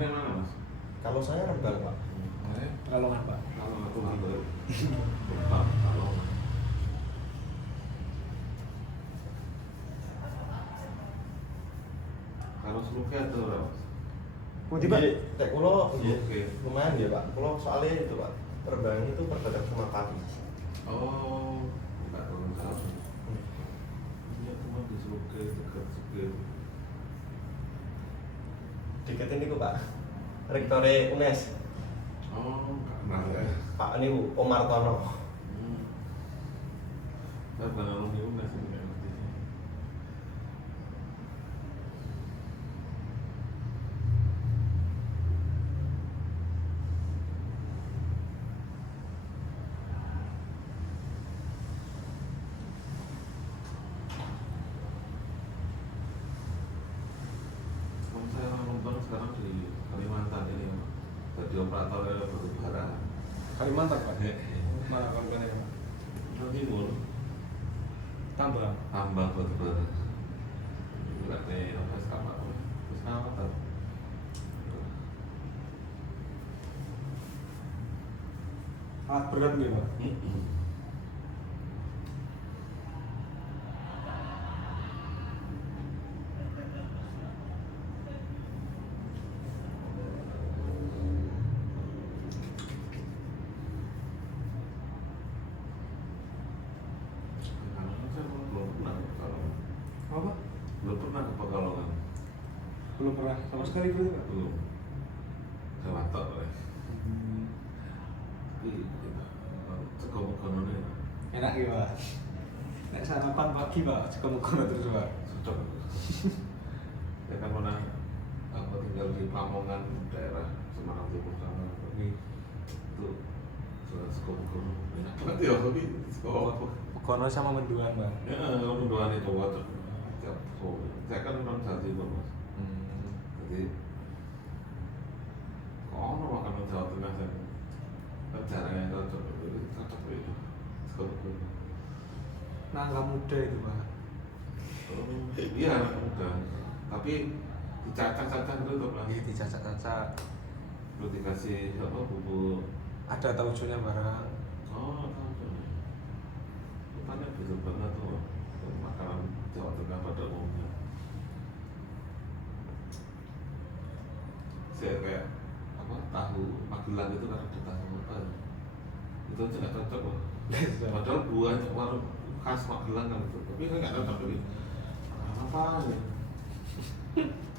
Aslinya mana mas? Kalau saya Rembang Pak. Kalongan Pak. Kalau aku ngambil Bapak kalau Seluke atau berapa? Pundi Pak? Tek kulo Oke. lumayan ya Pak. Kulo soalnya itu Pak, Rembang itu perbatasan sama Pati. Oh, enggak terlalu salah. Iya, cuma di Seluke dekat Seluke. Deket ini kok Pak, Rektore UNES. Oh, enggak kenal ya. Pak ini Om Martono. Saya bukan alumni UNES ini nggak ngerti sih. Saya nonton sekarang di Kalimantan ini ya, Pak. Jadi operator batubara. Kalimantan Pak. Mana Kalimantan Pak? Jawa Timur, Tambang. tambang batubara. Berarti apa eskavator? Eskavator. Alat berat nih Pak. Saya belum pernah ke Pekalongan. Apa? Belum pernah ke Pekalongan. Belum pernah sama sekali berarti Pak. Belum. Saya watak oleh. Tapi Cekomokono ini Enak ya Pak. Nek sarapan pagi Pak, juga mukono terus Pak. cocok. Saya kan pernah aku tinggal di Lamongan daerah Semarang Timur sana. Tapi itu Cekomokono enak banget ya. Tapi Cekomokono. Mukono sama Menduan Bang. Ya, kalau doanya coba tuh. Saya kan orang Jawa Timur mas. Jadi kalau makanan Jawa Tengah saya caranya cocok itu sekolah. Nangka muda itu Pak. Iya anak muda, tapi dicacah-cacah itu tuh mas. Iya dicacak-cacak. Lu dikasih apa bumbu. Ada tauconya barang. Oh tahu tuh. Rupanya bisa banget tuh makanan Jawa Tengah pada umumnya. Saya kayak apa tahu Magelang itu kan ada tahu apa itu aja nggak cocok loh. Padahal buahnya warung khas Magelang kan itu, tapi kan nggak cocok ini. Apa ya?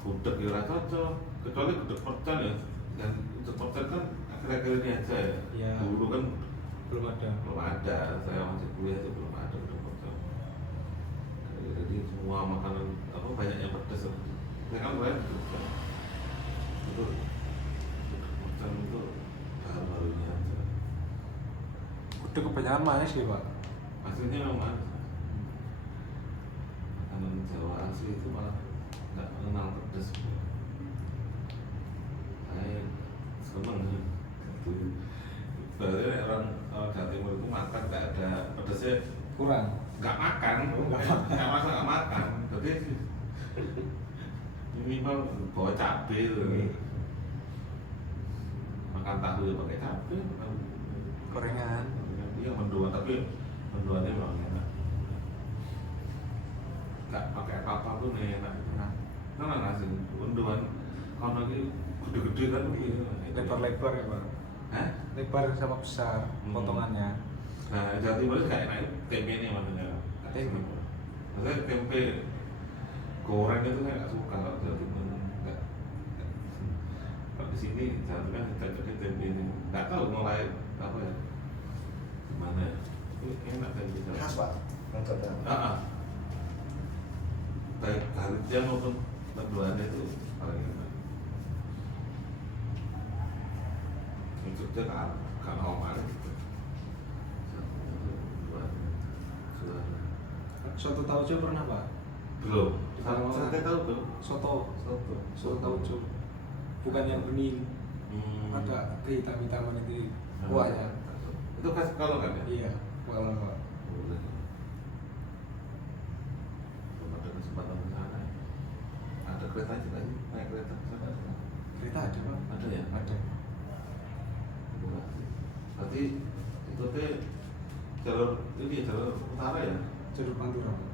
Gudeg ya nggak cocok, kecuali gudeg percan ya. Dan gudeg percan kan akhir-akhir ini aja ya. Iya. Dulu kan Belum ada. belum ada, saya masih kuliah itu belum ada gudeg percan. Jadi semua makanan apa banyak yang pedas. Saya kan mulai itu macam itu baru-barunya aja. Udah kebanyakan manis ya Pak. Aslinya memang manis. Makanan Jawa asli itu malah nggak mengenal pedas. Saya seneng itu. Berarti orang Jawa Timur itu makan nggak ada pedasnya, Kurang. nggak makan, nggak masa nggak makan. Jadi minimal bawa cabai itu. Makan tahu ya pakai cabai, makan Gorengan. iya mendoan, tapi mendoannya memang enak. Nggak pakai apa-apa pun enak. Karena nasi mendoan kalau lagi gede-gede kan gitu. Lebar-lebar ya Pak. Hah? Lebar sama besar potongannya. Nah, Jawa Timur itu kayak enak tempe ini maksudnya. Tempe. Maksudnya tempe goreng itu saya nggak suka kalau Jawa Timur. Nggak. Kalau di sini Jawa Tengah cocoknya tempe ini. Nggak tahu mulai apa ya. Gimana ya? Ini enak tempe Jawa. Khas Pak, yang Jogja. Baik Garuda maupun mendoannya itu paling enak. Yang Jogja kan Omar gitu. Soto tauco pernah Pak? Belum. Kalau Saya tahu tuh. Soto tauco. Bukan yang bening. Ada kehitam-hitaman itu kuahnya. Itu khas kalau kan ya? Iya, kalau Pak. Boleh. Belum ada kesempatan ke sana. Ada kereta juga sih, naik kereta ke sana. kereta ada Pak. Ada ya? Ada. Berarti itu teh jalur ini jalur utara ya? Jalur Pantura Pak.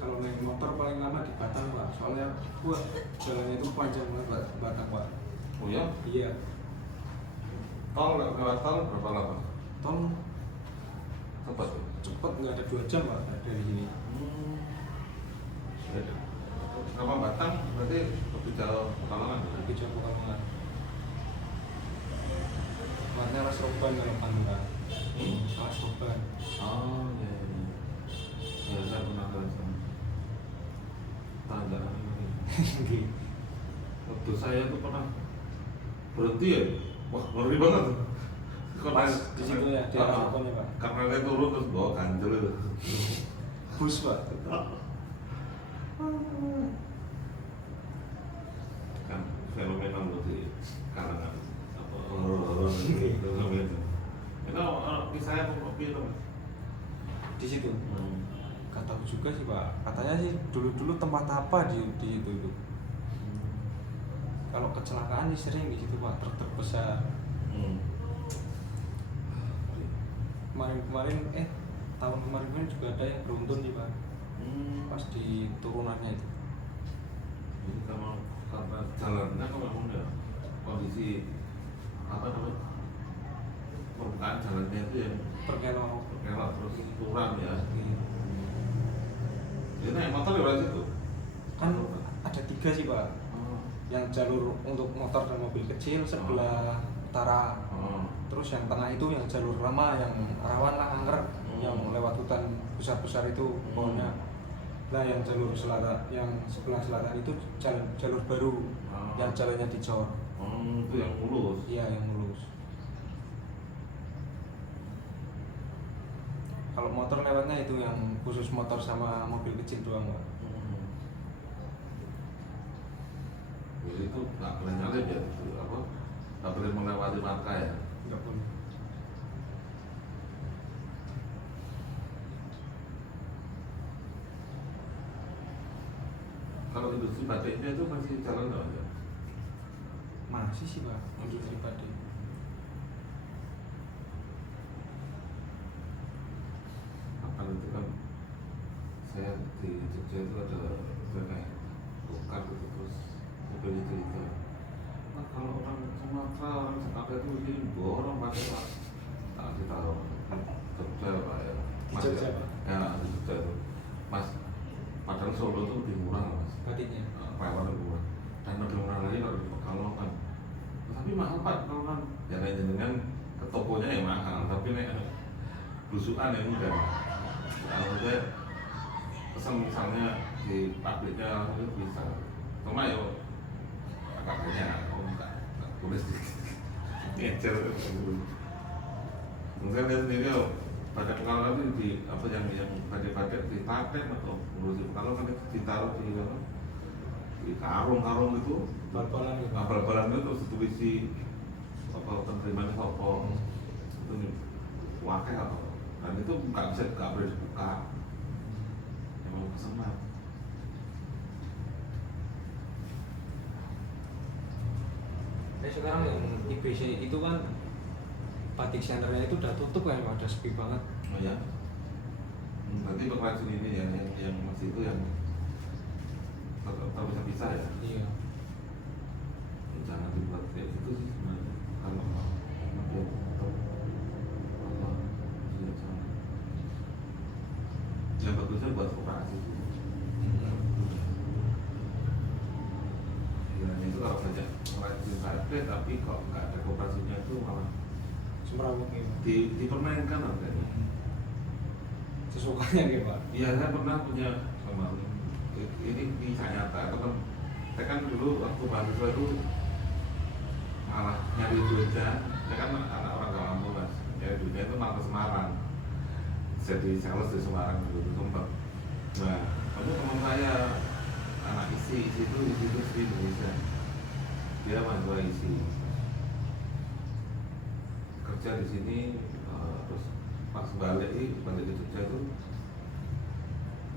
Kalau naik motor paling lama di Batang Pak, soalnya wah jalannya itu panjang banget Pak, Batang Pak. Oh ya? Iya. Tol lewat tol berapa lama? Tol Cepat ya? cepet nggak ada 2 jam Pak dari sini. Kalau Batang berarti lebih jauh Pekalongan ya? Lebih jauh Pekalongan. Tempatnya Alas Roban kalau Pantura. Alas Roban. Oh iya iya. Ya saya pernah ke sana. Tanda ini. Waktu saya tuh pernah berhenti ya, wah ngeri banget. Pas di situ ya, di Alas Roban ya Pak. Karena saya turun terus bawa ganjel itu. Bus Pak. Kan fenomena berarti kalangan apa horor-horor itu namanya. Itu kisahnya apa itu? Di situ. Gak tahu juga sih Pak. Katanya sih dulu tempat apa di itu. Kalau kecelakaan sih sering di situ Pak, truk besar. Kemarin tahun kemarin juga ada yang beruntun nih Pak. Pas di turunannya itu. Jadi kalau karena jalannya kan memang ya kondisi apa namanya permukaan jalannya itu yang Perkelok. terus kurang ya. Iya. Jadi naik motor lewat situ. Kan ada 3 sih Pak. Yang jalur untuk motor dan mobil kecil sebelah utara. Terus yang tengah itu yang jalur lama yang rawan lah angker, yang lewat hutan besar-besar itu pohonnya. Nah yang jalur selatan, yang sebelah selatan itu jalur baru, yang jalannya dicor. Itu yang mulus. Iya yang mulus. Kalau motor lewatnya itu yang khusus motor sama mobil kecil doang Pak. Jadi itu nggak boleh nyalip ya, itu apa? Nggak boleh melewati marka ya. Nggak boleh. Kalau industri batiknya itu masih jalan nggak ya? Masih sih Pak, industri batik. Apa itu kan saya di Jogja itu ada kayak tukar gitu terus mobil itu. Nah, kalau orang Sumatera, orang Jakarta itu ini borong pakai Pak. Tak ditaruh Jogja Pak ya. Di Jogja, Pak? Ya di Jogja itu. Mas, padahal Solo itu lebih murah Mas. Batiknya. Perawat lebih murah. Dan lebih murah lagi kalau di Pekalongan. Tapi mahal Pak kalau kan. Ya dengan ke tokonya ya mahal, tapi nih blusukan yang enggak. Kalau saya pesan misalnya di pabriknya itu bisa. Cuma ya agak banyak, enggak tulis di ngecer. Saya lihat sendiri pada Pekalongan itu di apa yang pada di paten atau ngurusi Pekalongan itu ditaruh di apa? Di karung-karung itu, Bal-balan gitu. bal-balan itu terus ditulisi apa penerimaan sopo itu wakil apa? Dan itu nggak boleh dibuka, emang kesenang. Nah sekarang yang IBC itu kan batik centernya itu udah tutup kan, udah sepi banget. Oh ya, nanti pengrajin ini yang masih itu yang terpisah-pisah ya. Iya. Jangan dibuat kayak gitu sih sebenarnya. Kalau nanti tetap apa ya jangan. Yang bagusnya buat koperasi sih. Ya itu kalau banyak pengrajin batik tapi kok nggak ada koperasinya itu malah Semrawut gitu. dipermainkan harganya. Sesukanya gitu Pak. Iya saya pernah punya sama ini kisah nyata teman. Saya kan dulu waktu mahasiswa itu malah nyari duitnya. Saya kan anak orang Kampung Mas. Nyari duitnya itu malah ke Semarang. Jadi sales di Semarang dulu sempat. Nah, lalu teman saya anak isi itu di Indonesia. Dia mahasiswa isi. Kerja di sini terus pas balik ke Jogja itu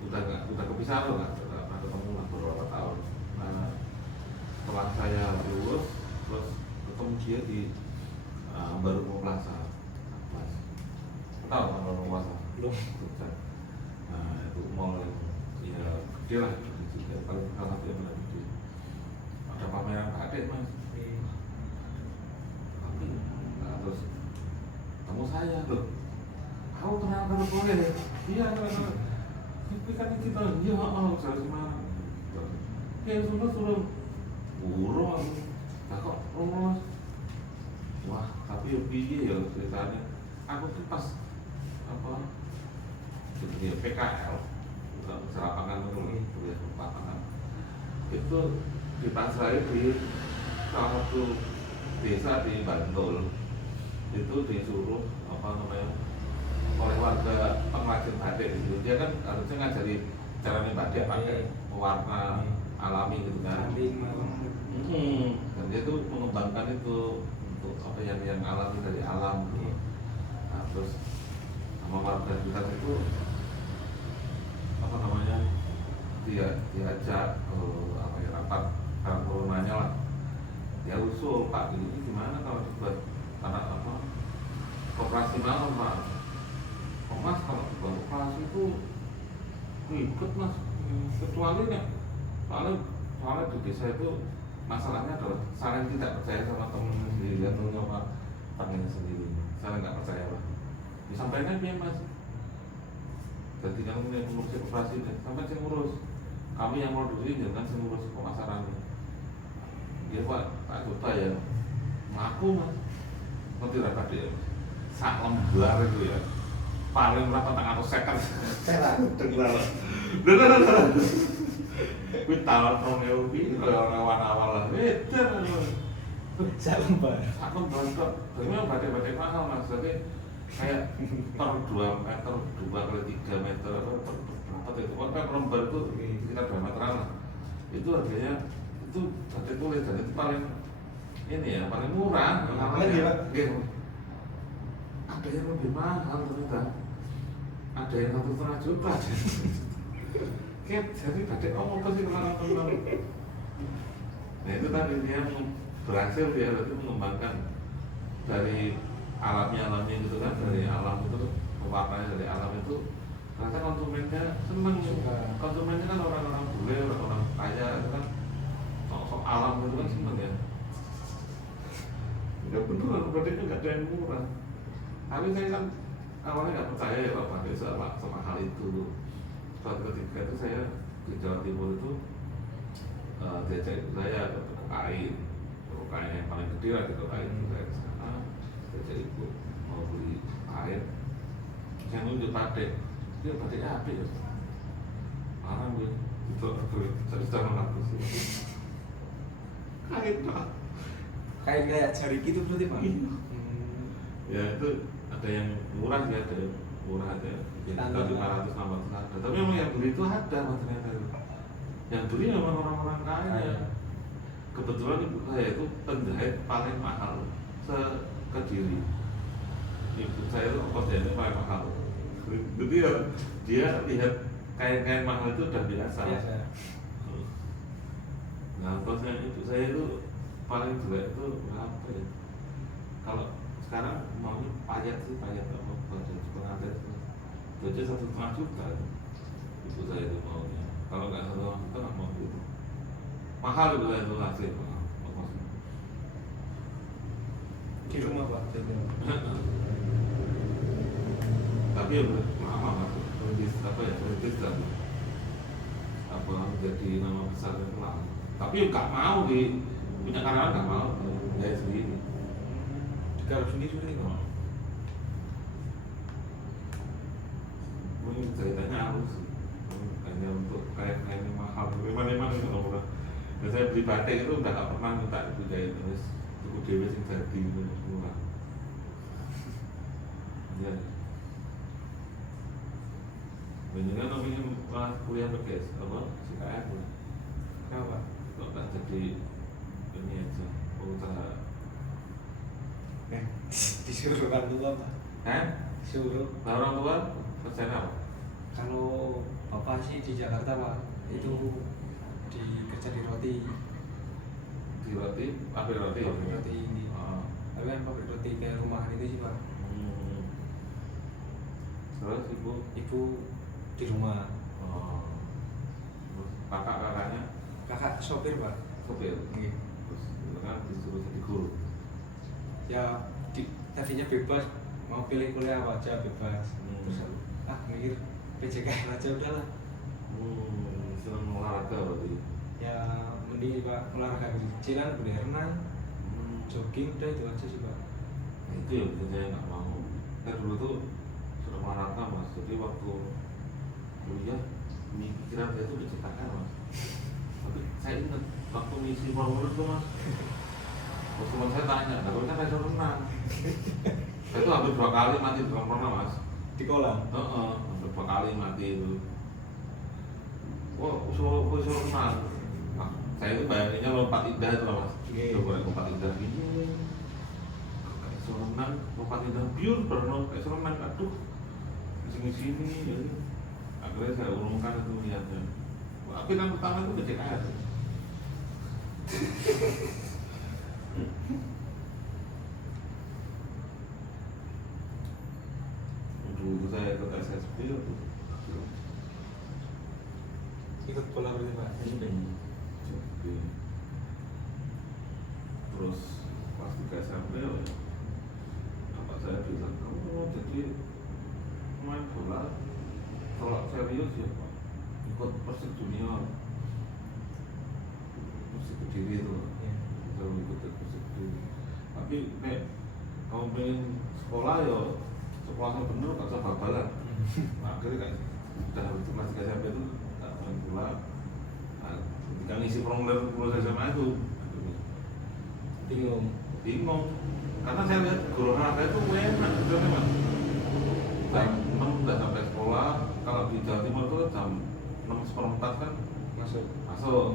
udah kepisah loh, nggak pernah ketemu lah beberapa tahun. Nah, setelah saya lulus terus ketemu dia di Baru Plaza. Tahu kan Baru Plaza? Belum. Nah itu mall yang ya gede lah, juga paling salah satu yang paling gede. Ada pameran adik mas. Tapi terus kamu saya tuh, kamu kenal kalau boleh? Iya kenal. Tapi kan kita iya saya Semarang. Ya suruh burung aku. Nah kok mas? Wah tapi ya piye ya ceritanya. Aku tuh pas apa? Jadi PKL, serapangan dulu, kuliah lapangan. Itu dipasrai di salah satu desa di Bantul. Itu disuruh apa namanya oleh warga pengrajin batik itu. Dia kan harusnya ngajari cara batik pakai pewarna alami gitu kan. Dan dia tuh mengembangkan itu untuk apa yang alami dari alam. Nah, terus sama warga sekitar itu apa namanya diajak apa ya rapat turunannya lah. Dia usul Pak ini gimana kalau dibuat anak apa koperasi malam Pak. Oh mas kalau dibuat koperasi itu ribet mas, kecuali nih soalnya di desa itu masalahnya adalah saling tidak percaya sama temen sendiri atau sama temennya sendiri, saling nggak percaya lah. Disampaikan dia mas, jadi kamu yang ngurus koperasi deh, sampai saya ngurus, kami yang mau diri jangan saya ngurus pemasarannya. Dia Pak Coba ya, ngaku mas, nanti rapat dia, sak lembar itu ya, paling berapa tanggal sekat, dengar. Gue tahun Romeo kalau awal-awal lah, Sak lembar kok, tapi memang batik-batik mahal mas, jadi kayak per 2 meter, 2 kali 3 meter, berapa itu, kan lembar itu sekitar 2 meteran lah. Itu harganya, itu batik tulis, dan itu paling ini ya, paling murah. Ada yang lebih mahal ternyata, ada yang 1,5 juta. Jadi batik apa sih kenal-kenal. Nah itu tadi dia berhasil dia berarti mengembangkan dari alamnya gitu kan, dari alam itu pewarnanya dari alam itu ternyata konsumennya seneng. Konsumennya kan orang-orang bule, orang-orang kaya itu kan sok-sok alam itu kan seneng ya. Ya betul, berarti itu nggak ada yang murah. Tapi saya kan awalnya nggak percaya ya Pak Pak sama hal itu. Suatu ketika itu saya di Jawa Timur itu diajak ibu saya ke toko kain yang paling gede lah di toko kain itu saya kesana, diajak ibu mau beli kain, yang nunjuk batik, dia batiknya apa ya? Marah gue, itu saya sudah mengaku sih. Kain Pak, kain kayak jari gitu berarti Pak? Ya itu ada yang murah ya, ada yang murah aja. Kita 500 600 ada, tapi memang yang beli itu ada mas ternyata. Yang beli memang orang-orang kaya. Kebetulan ibu saya itu penjahit paling mahal se-Kediri. Ibu saya itu penjahitnya paling mahal. Jadi ya dia lihat kain-kain mahal itu udah biasa. Nah kosnya ibu saya itu paling jelek itu apa ya? Kalau sekarang maunya payet sih, payet apa baju pengantin. Jadi 1,5 juta ibu saya itu maunya. Kalau nggak 1,5 juta nggak mau itu. Mahal ibu saya itu hasil mahal. Di rumah Pak? Tapi ya lama mas, apa ya, politis dan apa menjadi nama besar itu lama. Tapi nggak mau punya karyawan nggak mau, saya sendiri. Digarap sendiri Pak? Mungkin ceritanya halus sih, hanya untuk kain-kain mahal, memang itu nggak murah. Dan saya beli batik itu udah nggak pernah minta ibu jahit, terus ibu dewi sing jadi murah. Ya. Banyak kan ingin kuliah PKS apa CKF lah. Kenapa? Kok nggak jadi ini aja usaha? Disuruh orang tua Pak? Kan? Disuruh. Nah, orang tua kerjaan apa? Kalau bapak sih di Jakarta pak, itu kerja di roti. Di roti, pabrik roti. Pabrik roti ini. Tapi kan pabrik roti kayak rumahan itu sih pak. Terus Ibu di rumah. Terus kakaknya Kakak sopir pak. sopir. Iya. Terus kan disuruh jadi guru. Ya tadinya bebas, mau pilih kuliah apa aja bebas. Terus mikir PJKN aja udahlah. Senang olahraga berarti. Ya mending pak olahraga kecilan, berenang, jogging, udah itu aja sih pak. Nah, itu yang bikin saya nggak mau. Saya dulu tuh sudah olahraga mas, jadi waktu kuliah pikiran saya itu diciptakan mas. Tapi saya ingat waktu misi formulir tuh mas, terus teman saya tanya, nah kalau kan saya suruh renang, saya tuh hampir 2 kali mati di kolam renang mas. Di kolam. Hampir 2 kali mati itu. Wah, suruh renang. Nah, saya itu bayanginnya lompat indah itu lah mas. Coba lompat indah gini. Kayak suruh renang, lompat indah biur berenang kayak suruh renang. Aduh, sini jadi. Akhirnya saya urungkan itu niatnya. Tapi kan pertama itu kecil air. Dulu saya ikut SSB itu. Ikut bola berarti pak. Terus pas di SMP bapak saya bilang kamu jadi main bola kalau serius ya pak ikut Persik Junior, Persik Kediri itu kalau ikut Persik Kediri. Tapi kamu pengen sekolah ya sekolahnya bener gak usah bal-balan. Akhirnya kan udah itu kelas 3 SMP itu gak main bola. Nah, ketika ngisi formulir SMA itu bingung karena saya lihat guru olahraga itu enak sebenarnya mas. Jam 6 udah sampai sekolah. Kalau di Jawa Timur itu jam 6:04 kan masuk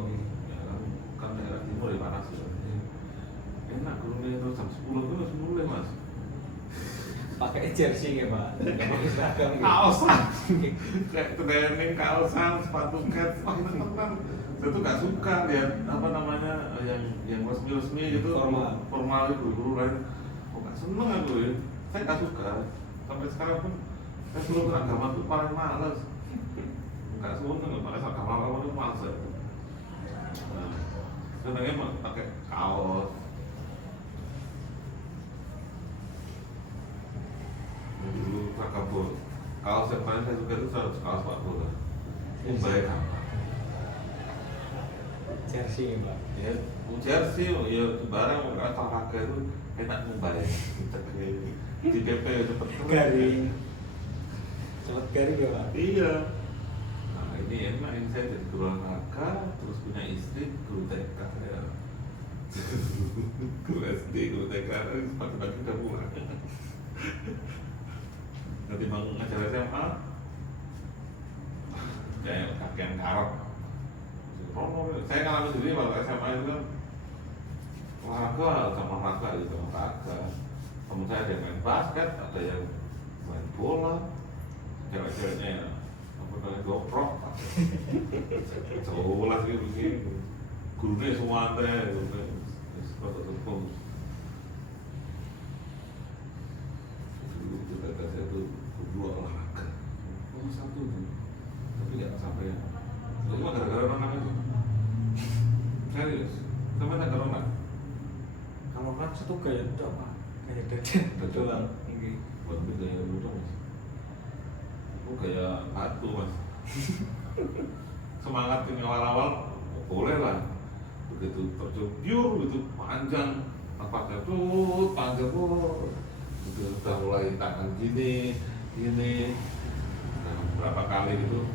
ya kan daerah timur ya panas ya. Enak gurunya itu jam 10 itu harus mulai mas. Pakai jersey ya pak. Nggak pakai seragam. Kaosan kayak training, kaosan, sepatu cat, wah itu teman. Saya tuh gak suka lihat apa namanya yang resmi gitu, formal itu guru lain. Oh gak seneng aku ya, saya gak suka. Sampai sekarang pun saya suruh agama tuh paling males. Gak seneng pakai agama itu males ya. Nah, senengnya mah pakai kaos. Dulu seragam bola. Kaos yang paling saya suka itu kaos sepak bola. Baik apa? Jersey ya pak. Ya, jersey, ya barang olahraga itu enak membayar. Di PP cepet Garing. Cepet garing ya pak. Iya. Nah ini enak, ini saya jadi guru olahraga, terus punya istri guru TK ya. Guru SD, guru TK, pagi-pagi udah pulang. Nanti bangun ngajar SMA, kayak kakean karep. Saya ngalamin sendiri waktu SMA itu kan olahraga sama olahraga gitu, olahraga. Temen saya ada yang main basket, ada yang main bola, cewek-ceweknya ya apa namanya goprok, jelas gitu begini. Gurunya semua teh, terus dulu kita saya tuh berdua olahraga, satu tuh, tapi nggak sampai. Cuma gara-gara renang itu. Serius, sama tak renang. Kalau kan satu gaya dok pak, gaya dadan doang. Buat gaya lu dong mas. Aku gaya batu mas. Semangat ini awal-awal boleh lah. Begitu terjun pure, begitu panjang, napasnya tuh panjang tuh. Begitu udah mulai tangan gini. Nah, berapa kali gitu.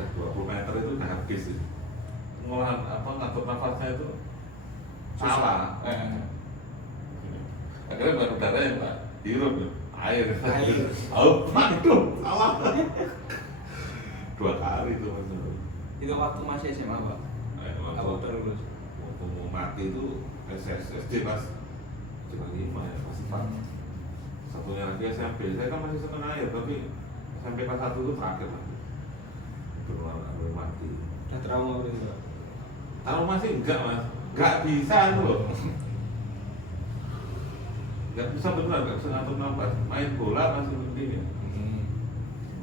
20 meter itu udah habis sih. Ngolahan ngatur nafasnya itu salah. Akhirnya baru darah yang pak hirup air. Aduh, salah. 2 kali itu mas. Itu waktu masih SMA pak. Apa udah lulus? Waktu mau mati itu SD pas cuma 5 ya masih 4. Satunya lagi SMP. Saya kan masih seneng air tapi SMP kelas 1 itu terakhir lagi. benar boleh mati. Udah trauma berarti Pak. Kalau masih enggak mas, enggak bisa itu loh. Enggak bisa benar, enggak bisa ngatur nafas. Main bola masih begini,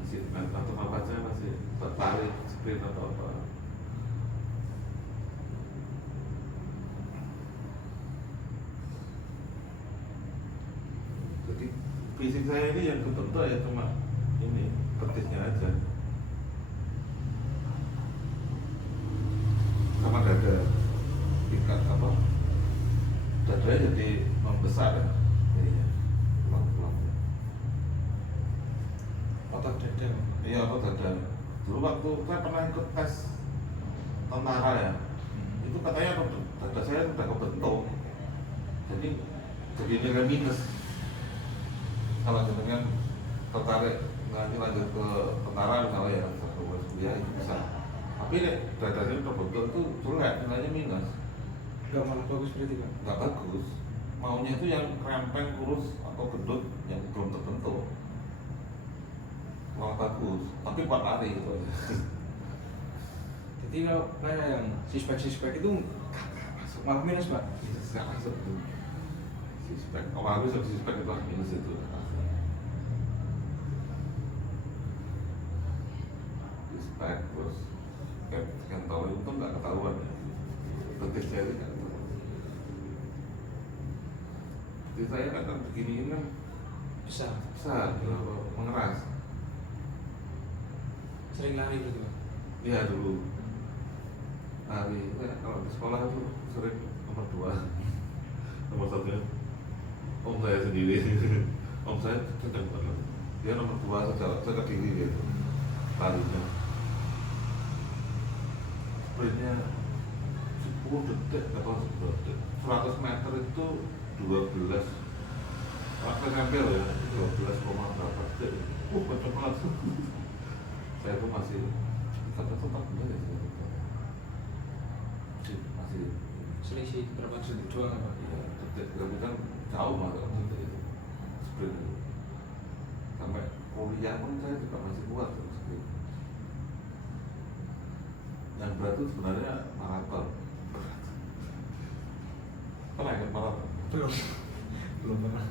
masih ngatur nafasnya masih tertarik sprint atau apa. Jadi fisik saya ini yang kebentuk ya cuma ini petisnya aja. Sama dada tingkat apa dadanya jadi membesar ya jadinya tulang-tulangnya. Otot dada. Iya apa dada dulu waktu saya pernah ikut tes tentara ya, itu katanya dada saya sudah kebentuk jadi nilai minus kalau jenengan tertarik nanti lanjut ke tentara misalnya ya kuliah itu bisa. Tapi nek dadanya udah bentuk itu jelek, nilainya minus. Enggak malah bagus berarti Pak. Nggak bagus. Maunya itu yang krempeng, kurus atau gendut yang belum terbentuk. Malah bagus, tapi kuat lari gitu aja. Jadi kalau kayak yang sispek itu Masuk malah minus Pak. itu nggak masuk tuh. Sispek, kalau aku sama sispek itu minus itu. Sispek terus kentol itu nggak ketahuan ya. Betisnya itu nggak ketahuan. Jadi saya kan begini kan Bisa. bisa mengeras. Sering lari berarti Pak. Iya dulu lari, kalau di sekolah itu sering nomor 2 nomor 1 om saya sendiri om saya kenceng banget, dia nomor 2 saya ke diri gitu larinya sprintnya 10 detik atau 10 detik 100 meter itu 12 waktu SMP ya 12, berapa detik kenceng banget. Saya tuh masih kata tuh 4 bulan ya masih Selisih berapa detik doang Pak? ya detik, tapi kan jauh banget detik itu sprint itu. Sampai kuliah pun saya juga masih kuat tuh sprint. Yang berat itu sebenarnya maraton. Pernah ikut maraton? Belum pernah.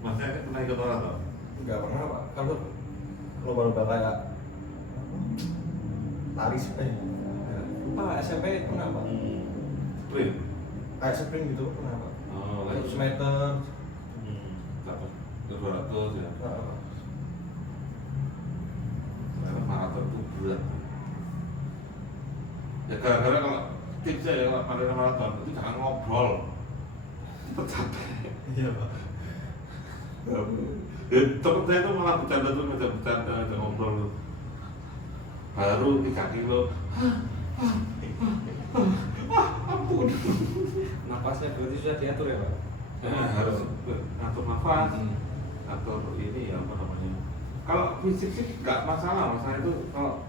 Masnya pernah ikut maraton? Enggak pernah Pak. Kalau lomba-lomba kayak lari sprint. Pak SMP pernah Pak? Sprint? Kayak sprint gitu pernah Pak. Oh, 100 meter. Dapat 200 ya. Nah, Karena maraton itu berat. Ya gara-gara kalau tipsnya ya kalau pada maraton itu jangan ngobrol. Cepat capek. iya Pak. Ya, temen saya itu malah bercanda tuh, bercanda, ngobrol. Baru 3 kilo. Ampun. Napasnya berarti sudah diatur ya Pak? Harus ngatur nafas, ngatur ini ya apa namanya. Kalau fisik sih nggak masalah, masalah itu kalau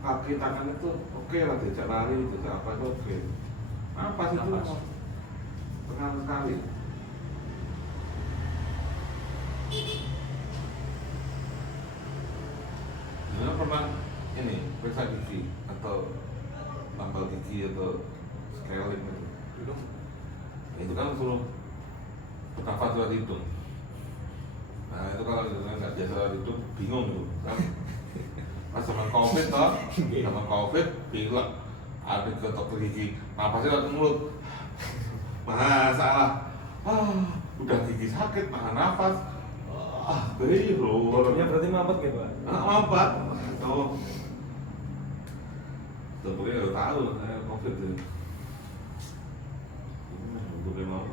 kaki tangan itu oke lah, diajak lari, diajak apa itu oke. Napas itu pengaruh sekali. Jangan pernah ini periksa gigi atau tambal gigi atau scaling gitu. Belum. Itu kan suruh bernafas lewat hidung. Nah itu kalau nggak biasa lewat hidung bingung tuh kan. Pas zaman covid toh, zaman covid bilang ada ke dokter gigi napasnya lewat mulut. Masalah, udah gigi sakit, nahan nafas. Bro. Hidungnya berarti mampet ya Pak? Mampet. Tuh. Dokternya udah tahu saya covid itu. Dokternya mau.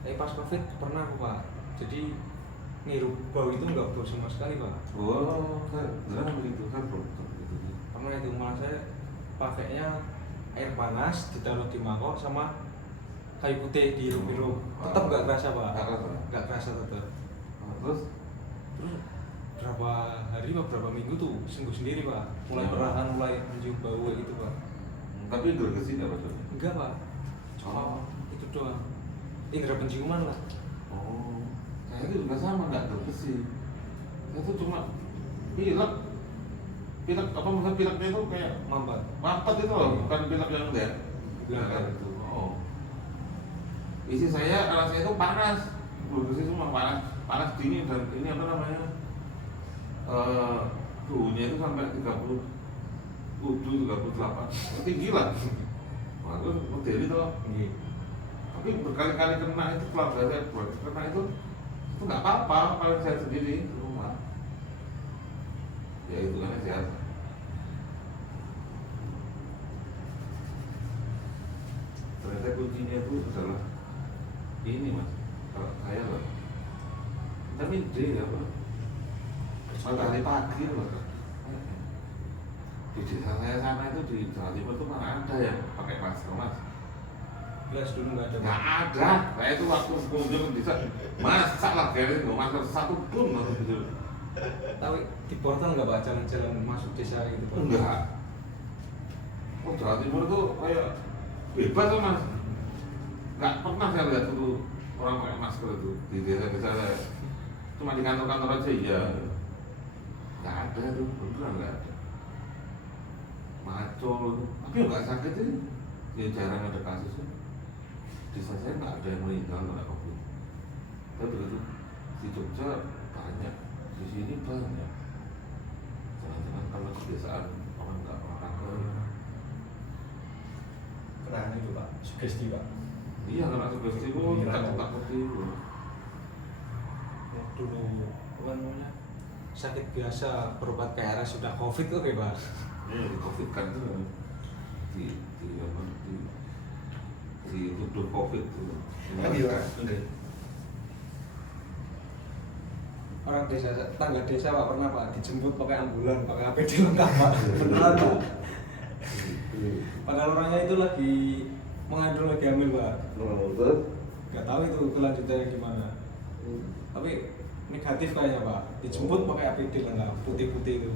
Tapi pas COVID pernah aku Pak. Jadi ngirup bau itu nggak bau sama sekali Pak. Oh, kan beneran begitu kan bro. Begitu. Pernah itu malah saya pakainya air panas ditaruh di mangkok sama kayu putih dihirup-hirup. Tetap nggak kerasa Pak. Nggak kerasa. Nggak kerasa tetap. Terus Berapa hari Pak, berapa minggu tuh sembuh sendiri Pak. Mulai perlahan mulai mencium bau kayak gitu Pak. tapi gergesin apa tuh? Enggak Pak. Cuma Oh. itu doang. Indra penciuman lah. Oh, saya itu juga sama nggak gergesin. Saya tuh cuma pilek apa maksudnya pileknya itu kayak mampet itu loh, bukan pilek yang enggak itu. Oh, isi saya kalau saya itu panas, produksi semua panas dingin, dan ini apa namanya, suhunya itu sampai 37, 38, tinggi lah. Wah, itu model itu loh. Tapi berkali-kali kena itu, keluarga saya kena itu nggak apa-apa, paling saya sendiri di rumah. Ya itu kan sehat. Ternyata kuncinya itu adalah ini mas, kalau saya loh, vitamin D ya pak, matahari pagi loh. Di desa saya sana itu di Jawa Timur itu mana ada yang pakai masker mas? Jelas dulu nggak ada. Nggak ada. Saya itu waktu kunjung ke desa, masak lah kayaknya nggak masker satu pun waktu itu. Tapi di portal nggak pak jalan-jalan masuk desa gitu pak? Enggak. Oh Jawa Timur itu kayak bebas tuh mas. Nggak pernah saya lihat itu orang pakai masker itu di desa-desa saya. Cuma di kantor-kantor aja iya. Nggak ada tuh, beneran nggak ada. Macul, tapi nggak sakit itu. Ya jarang ada kasusnya. Desa saya nggak ada yang meninggal karena COVID. Tapi begitu di Jogja banyak, di sini banyak. Jangan-jangan kalau kebiasaan orang nggak olahraga. Kena itu pak, sugesti pak. Iya, karena sugesti itu takut itu. Dulu apa namanya sakit biasa berobat KRS sudah COVID tuh kayak pak. Ya di COVID kan tuh dituduh COVID tuh. Iya. Orang desa, tangga desa pak pernah pak dijemput pakai ambulan, pakai APD lengkap pak, beneran pak. Padahal orangnya itu lagi mengandung, lagi hamil pak. Terus? Gak tahu itu kelanjutannya gimana. Tapi negatif kayaknya pak, dijemput pakai APD lengkap, putih-putih itu.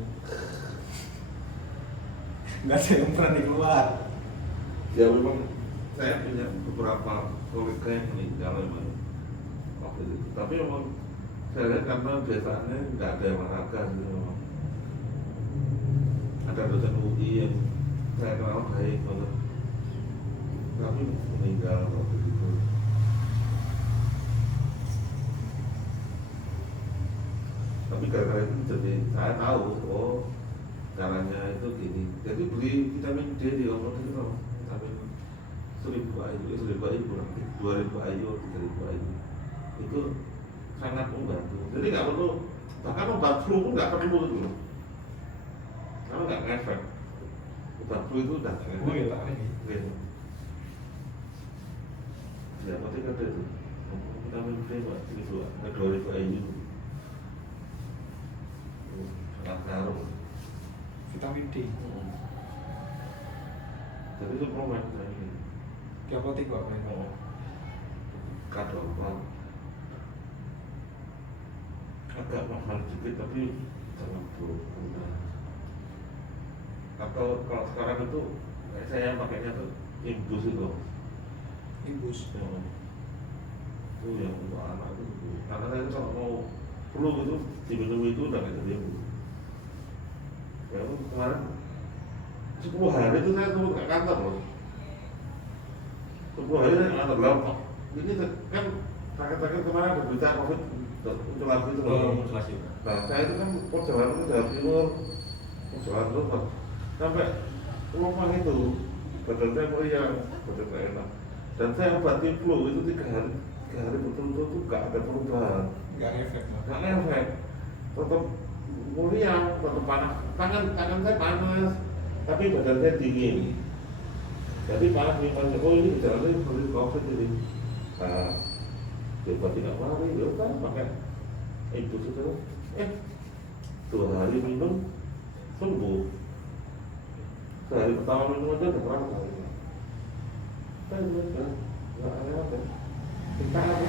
Nggak ada yang berani keluar. Ya memang saya punya beberapa kolega yang meninggal memang waktu itu. Tapi memang saya lihat karena biasanya nggak ada yang olahraga gitu memang. Ada dosen UI yang saya kenal baik banget, tapi meninggal waktu itu. Tapi gara-gara itu jadi saya tahu, oh caranya itu gini. Jadi beli vitamin D di Omo itu loh, vitamin 1000 IU, 2000 IU, 3000 IU itu sangat membantu. Jadi nggak perlu, bahkan obat flu pun nggak perlu itu loh, karena nggak ngefek. Obat flu itu udah ngefek. Oh iya pak. Ya penting ada itu vitamin D pak, itu ada 2000 IU, sangat ngaruh. Vitamin D. Jadi suplemen ini. Di apotek pak kan? Kadang agak mahal sedikit tapi jangan berguna. Atau kalau sekarang itu saya pakainya tuh Imbus itu. Imbus. Ya. Itu yang untuk anak itu. Karena saya itu kalau mau flu itu diminum itu udah nggak jadi Imbus. Ya kemarin 10 hari itu saya turun ke kantor loh. 10 hari saya ke kantor loh. Ini kan terakhir kemarin ada berita COVID muncul lagi itu loh. Nah saya itu kan perjalanan ke Jawa Timur, perjalanan terus sampai rumah itu badan saya meriang, badan saya enak. Dan saya obati flu itu 3 hari betul-betul tuh gak ada perubahan. Nggak efek pak. Gak efek, tetap meriang, tetap panas. Tangan saya panas, tapi badan saya dingin. Jadi panas nih, oh ini gejalanya seperti COVID ini. Nah, coba tidak mari, ya udah pakai ibu itu. 2 hari minum sembuh. Sehari pertama minum aja udah terang kali. Saya udah nggak ada. Kita apa?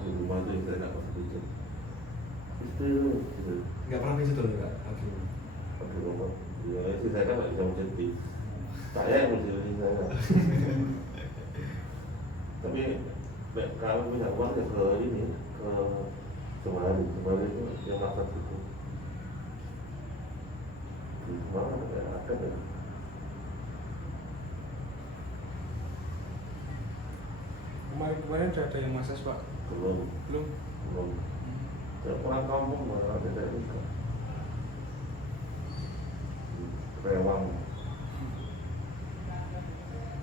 Di rumah itu yang saya nggak pernah tidur. Itu Nggak pernah itu tuh nggak? aduh rumah. Ya itu saya kan nggak bisa menjadi. saya yang menjadi saya. Tapi kalau punya uang ya ke ini, ke Semari itu yang masak itu. Di Semari ya ada ya. Kemarin udah ada yang masak Pak? Belum. Belum? Ya, orang kampung malah ada itu. Rewang.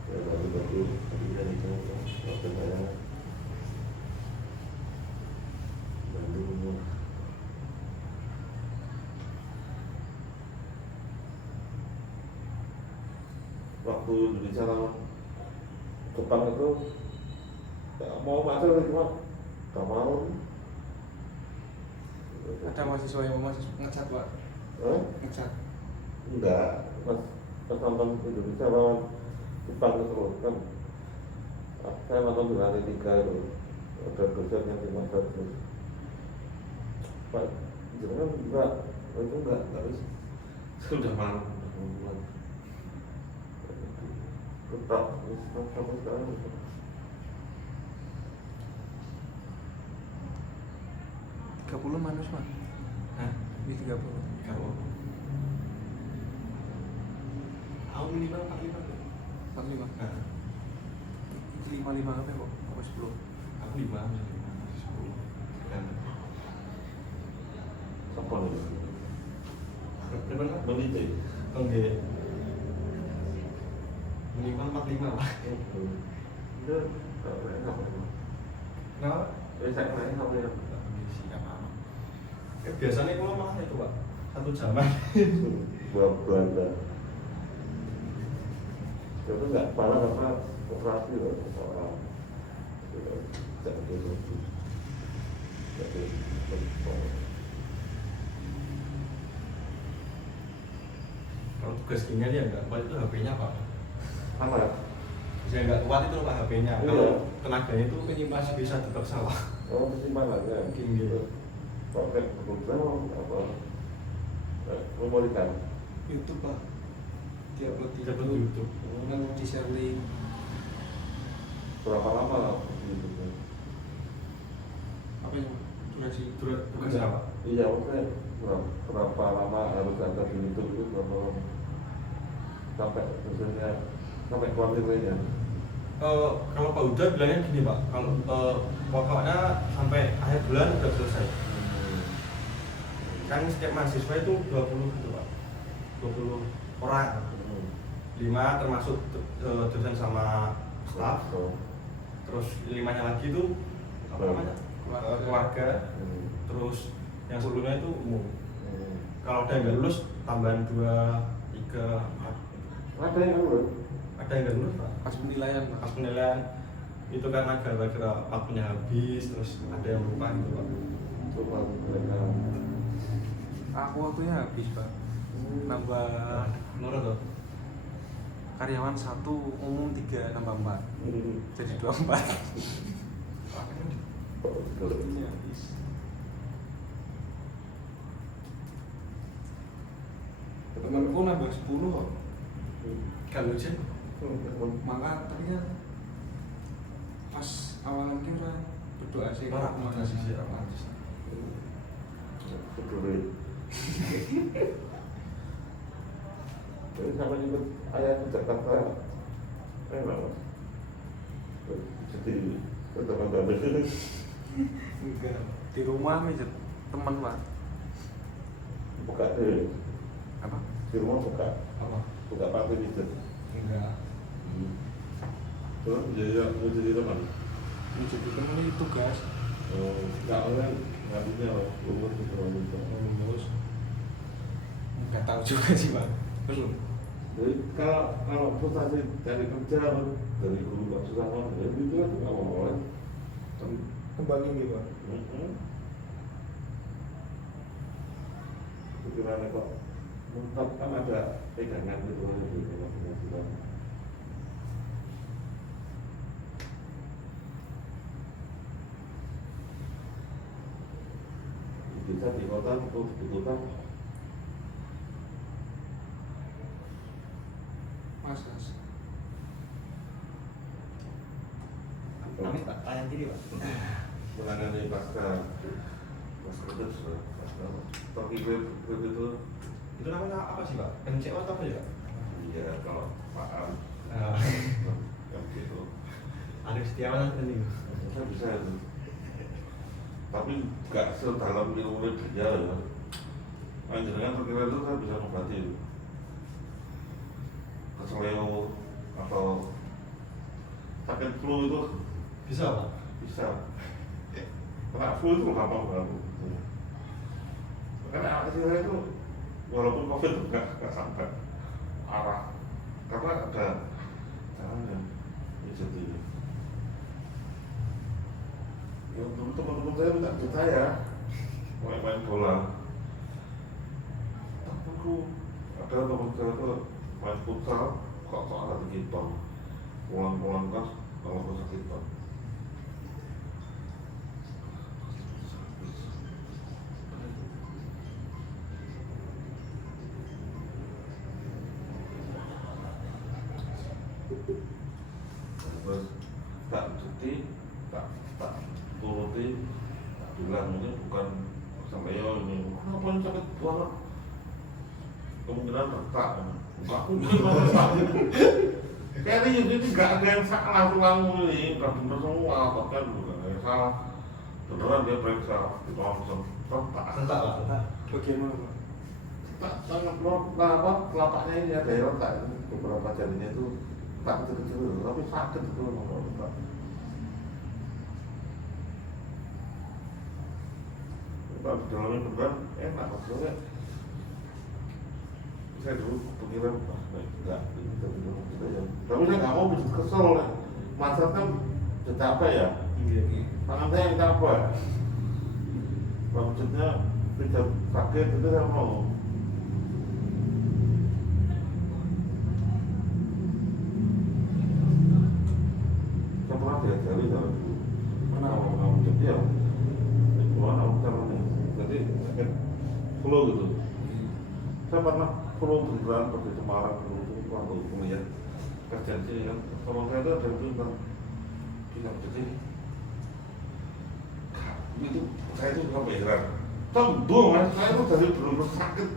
Ya batu-batu, tapi kan itu waktu saya Bandung. Waktu di sana Jepang itu ya, mau masuk cuma gak mau. Ada mahasiswa yang mau ngecat Pak? Ngecat? Enggak, pas nonton Indonesia lawan Jepang itu kan saya nonton di lantai 3 itu ada dosen yang dimasak terus Pak, jangan enggak, itu enggak harus Sudah malam, udah pulang. tetap sampai sekarang. 30 manus Pak? Hah? Di 30. Kalau aku minimal 45 deh. 45? Nah, 55 apa kok? Apa 10? aku 5, 10 kan. Sampai nih. Berapa? Menit. Oke. Minimal 45 lah. Itu kalau saya nggak mau. Kenapa? Saya nggak mau ya. Biasanya kalau malah itu Pak, 1 jaman. Buat Belanda. Itu nggak parah apa operasi loh orang. Jadi Kalau tugas kimia dia nggak kuat itu HP-nya Pak. apa? Saya nggak kuat itu Pak HP-nya. Iya. Kalau tenaganya itu masih bisa tetap salah. Oh, persimpangannya. Tinggi. Pakai program apa? Memorikan. YouTube Pak? Diupload di Dapat di YouTube. Lalu di share link. Berapa lama itu? Apa yang durasi? Tugasnya apa? Iya, maksudnya berapa lama harus ada di YouTube itu berapa lama? Sampai misalnya sampai keluar nilainya. Kalau Pak Huda bilangnya gini Pak, kalau pokoknya sampai akhir bulan udah selesai. Kan setiap mahasiswa itu 20 gitu Pak, 20 orang, 5 termasuk dosen sama staff, terus 5-nya lagi itu apa namanya? Keluarga, terus yang sebelumnya itu umum. Kalau ada yang nggak lulus tambahan 2, 3, 4. Ada yang lulus. Ada yang nggak lulus Pak. Pas penilaian Pak? Pas penilaian itu karena gara-gara waktunya habis, terus ada yang lupa gitu Pak. Cuma mereka. Aku waktunya habis Pak. Nambah Menurut tuh? karyawan 1, umum 3, nambah 4. Jadi 24. Waktunya habis. Temanku nambah 10 kok. Kalau ujian? Maka ternyata pas awalan kira berdoa sih Orang mana sih sih orang. Peduli. Jadi sampai ikut ayah ke Jakarta, enak mas. Jadi teman-teman itu enggak di rumah mijet teman Pak. buka deh, Apa? di rumah buka Apa? partai itu. Enggak. Terus jadi teman. Mijet itu teman itu tugas. Nggak orang ngadunya umur itu Lulus. Enggak tahu juga sih Pak. Belum. Jadi kalau susah sih cari kerja dari guru nggak susah banget, ya itu kan nggak mau kan. Kembali nih Pak. Pikirannya kok mentok kan ada pegangan gitu kan itu penghasilan. Bisa di kota itu dibutuhkan Mas. Amit Pak, tangan kiri Pak. menangani pasca itu terkibir itu. Itu namanya apa sih Pak? MCO atau apa ya? Iya, kalau Pak yang gitu Arif Setiawan ini. saya bisa itu, tapi nggak sedalam ilmu dia ya. Jangan terkira itu saya bisa mengobati itu keseleo atau sakit flu itu Bisa Pak? bisa. Kena flu itu gampang banget. Karena saya itu walaupun COVID itu nggak sampai arah, karena ada caranya. Jadi ya dulu teman-teman saya minta duit saya main bola. Aku ada teman saya itu main futsal kok ada kita pulang-pulang kan kalau aku sakit kan. Terus tak cuti, tak turuti, tak bilang ini bukan sampai ini. Kenapa ini sakit banget? Kemungkinan retak. Enggak mungkin retak. Kayaknya ini nggak ada yang salah tulang ini, udah bener semua, bahkan bukan ada yang salah. Beneran dia periksa, itu langsung retak. Sentak Pak. Bagaimana Pak? Tak sangat apa telapaknya ini ada yang retak, beberapa jarinya itu tak kecil-kecil, tapi sakit itu kalau retak. Kalau di dalamnya beneran enak maksudnya. Saya dulu pikiran enggak gitu ya. Tapi saya nggak mau begitu kesel ya. Masyarakat kan sudah capek ya. Tangan saya yang capek. Maksudnya tidak sakit itu saya mau. Saya pernah diajari kalau dulu. Mana mau jadi ya? Gimana caranya? Jadi sakit flu gitu. Saya pernah flu beneran pergi Semarang dulu waktu kuliah kerja sih kan. Kalau saya itu ada yang bilang jadi itu saya itu bukan heran sembuh mas, saya itu dari benar-benar sakit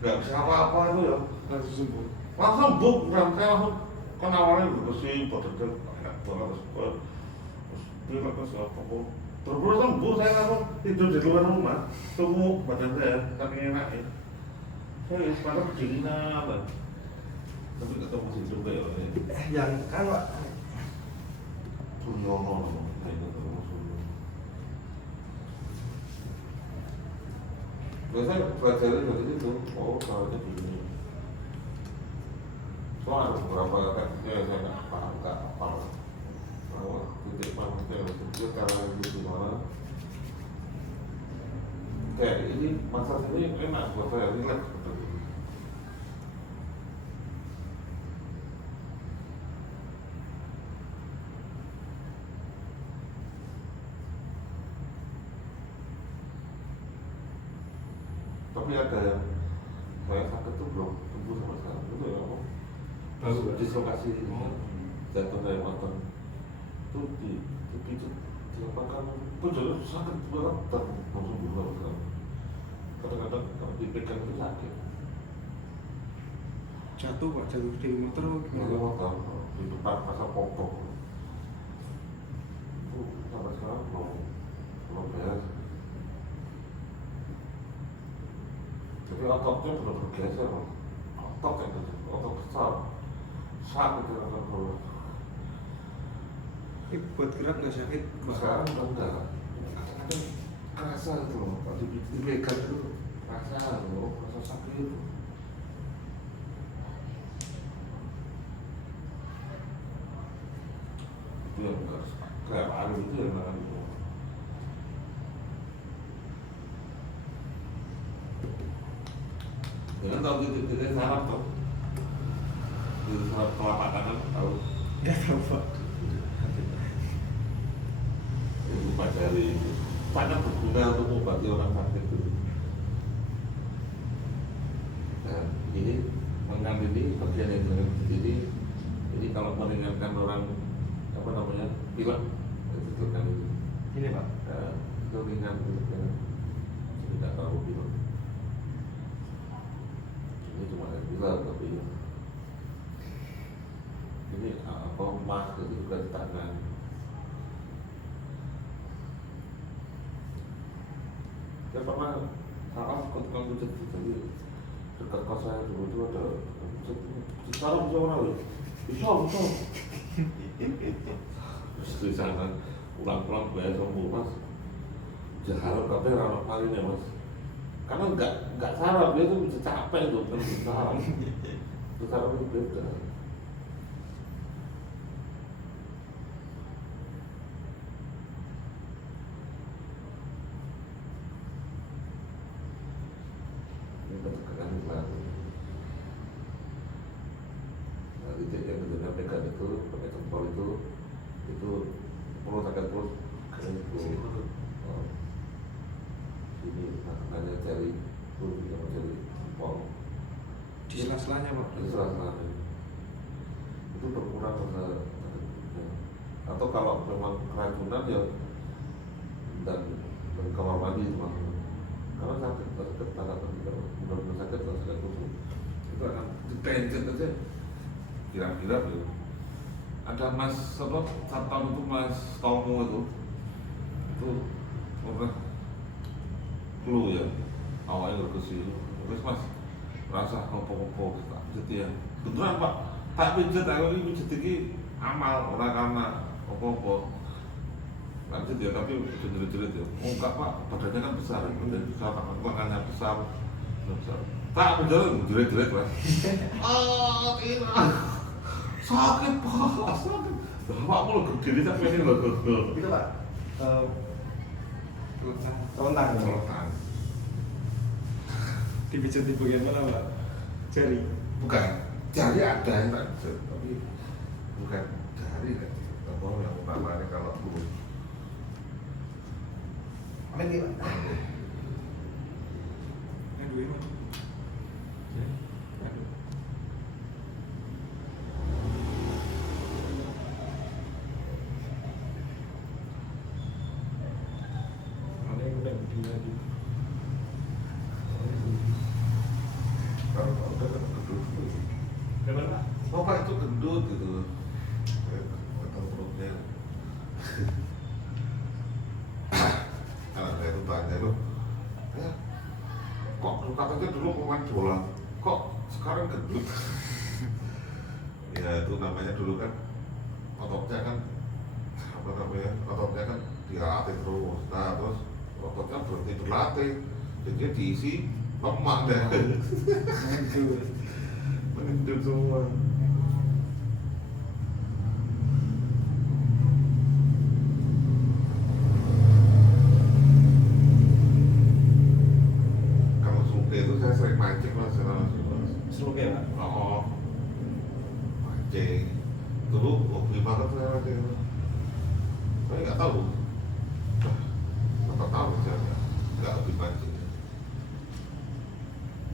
nggak bisa apa-apa itu ya Langsung sembuh. langsung sembuh kan saya langsung kan awalnya bersih badan enak banget terus bilang ke siapa kok terus sembuh saya langsung tidur di luar rumah sembuh badan saya saking enak ya. Saya sekarang kedinginan, tapi ketemu sih juga ya. Yang kan Pak. Suryono, kayak gitu Suryono. Biasanya belajar dari situ, oh caranya begini. Soalnya ada beberapa tekniknya yang saya nggak hafal. Bahwa titik panasnya itu caranya gimana? Kayak ini masa ini enak buat saya, relax betul. Tapi ada yang saya sakit tuh belum sembuh sama sekarang itu ya apa? Baru Dislokasi jatuh dari motor itu diapakan? Itu jadi sakit banget dan belum sembuh sama sekarang. Kadang-kadang kalau dipegang itu sakit. Jatuh Pak, jatuh dari motor atau Dari gimana? motor di depan pasar pokok. Itu sampai sekarang belum beres. Jadi ototnya benar bergeser, otot yang gitu, otot besar, sakit itu kalau Ini buat gerak nggak sakit? sekarang udah enggak, kadang-kadang kerasa gitu loh, kalau dipegang itu rasa loh, rasa sakit itu. Itu yang enggak kayak paru itu yang enggak gitu. Ya kan tahu titik-titik saraf tuh, titik saraf telapak tangan tahu. Nggak tahu Pak. Itu pelajari, sangat berguna untuk mengobati orang sakit itu. Nah, ini lengan ini bagian yang dengan ini kalau meringankan orang apa namanya pilek itu kan Ini Pak. itu ringan gitu kan, jadi nggak terlalu pilek. Ini cuma yang pilek tapi ini apa emas gitu juga di tangan. Saya pernah salah ketika pijat tadi dekat kos saya dulu itu ada sekarang bisa orang loh, bisa. Terus di sana pulang-pulang bayar sama mas, jahat tapi ramah paling ya mas, karena nggak sarap dia tuh bisa capek tuh kan sarap, itu sarap itu beda. Ini tekan baru. Nah, di yang kedua pegang itu pakai jempol itu perlu sakit terus kayak itu. Oh. Ini makanya cari perlu yang cari jempol. Di sela-selanya Pak. Itu salah itu berkurang karena atau kalau memang keracunan ya dan kamar mandi itu maksudnya. Karena sakit tangan benar-benar sakit kalau sakit tusuk itu akan dipencet aja kira-kira gitu. Ada mas apa satpam itu mas Tomo itu pernah flu ya awalnya berkesi terus mas merasa ngopo-ngopo tak pijet ya beneran pak tak pijet aku ini pijet ini amal orang karena ngopo-ngopo lanjut ya tapi jerit-jerit ya oh enggak pak badannya kan besar badannya besar tangannya besar tak bener jerit-jerit lah oh tidak sakit pak sakit bapak aku lo gede tapi ini lo Itu Pak. Telentang. Selatan Dipijat di bagian mana Pak? Jari. bukan jari ada yang tak pijet tapi bukan jari kan apa yang utamanya kalau dulu Amin Ki, Pak. Yang dua ini. Aduh. Ada yang udah gede lagi. kalau udah gendut Gimana Pak? oh pak itu gendut gitu atau perutnya anak saya itu tanya loh kok lu katanya dulu pemain bola kok sekarang gendut ya itu namanya dulu kan ototnya kan apa namanya ototnya kan dilatih terus nah terus ototnya berhenti berlatih jadi diisi lemak deh mengendut semua. Kalau suke itu saya sering mancing mas, Seluk ya Pak. oh mancing dulu hobi banget saya mancing itu saya nggak tahu berapa tahun saya nggak hobi mancing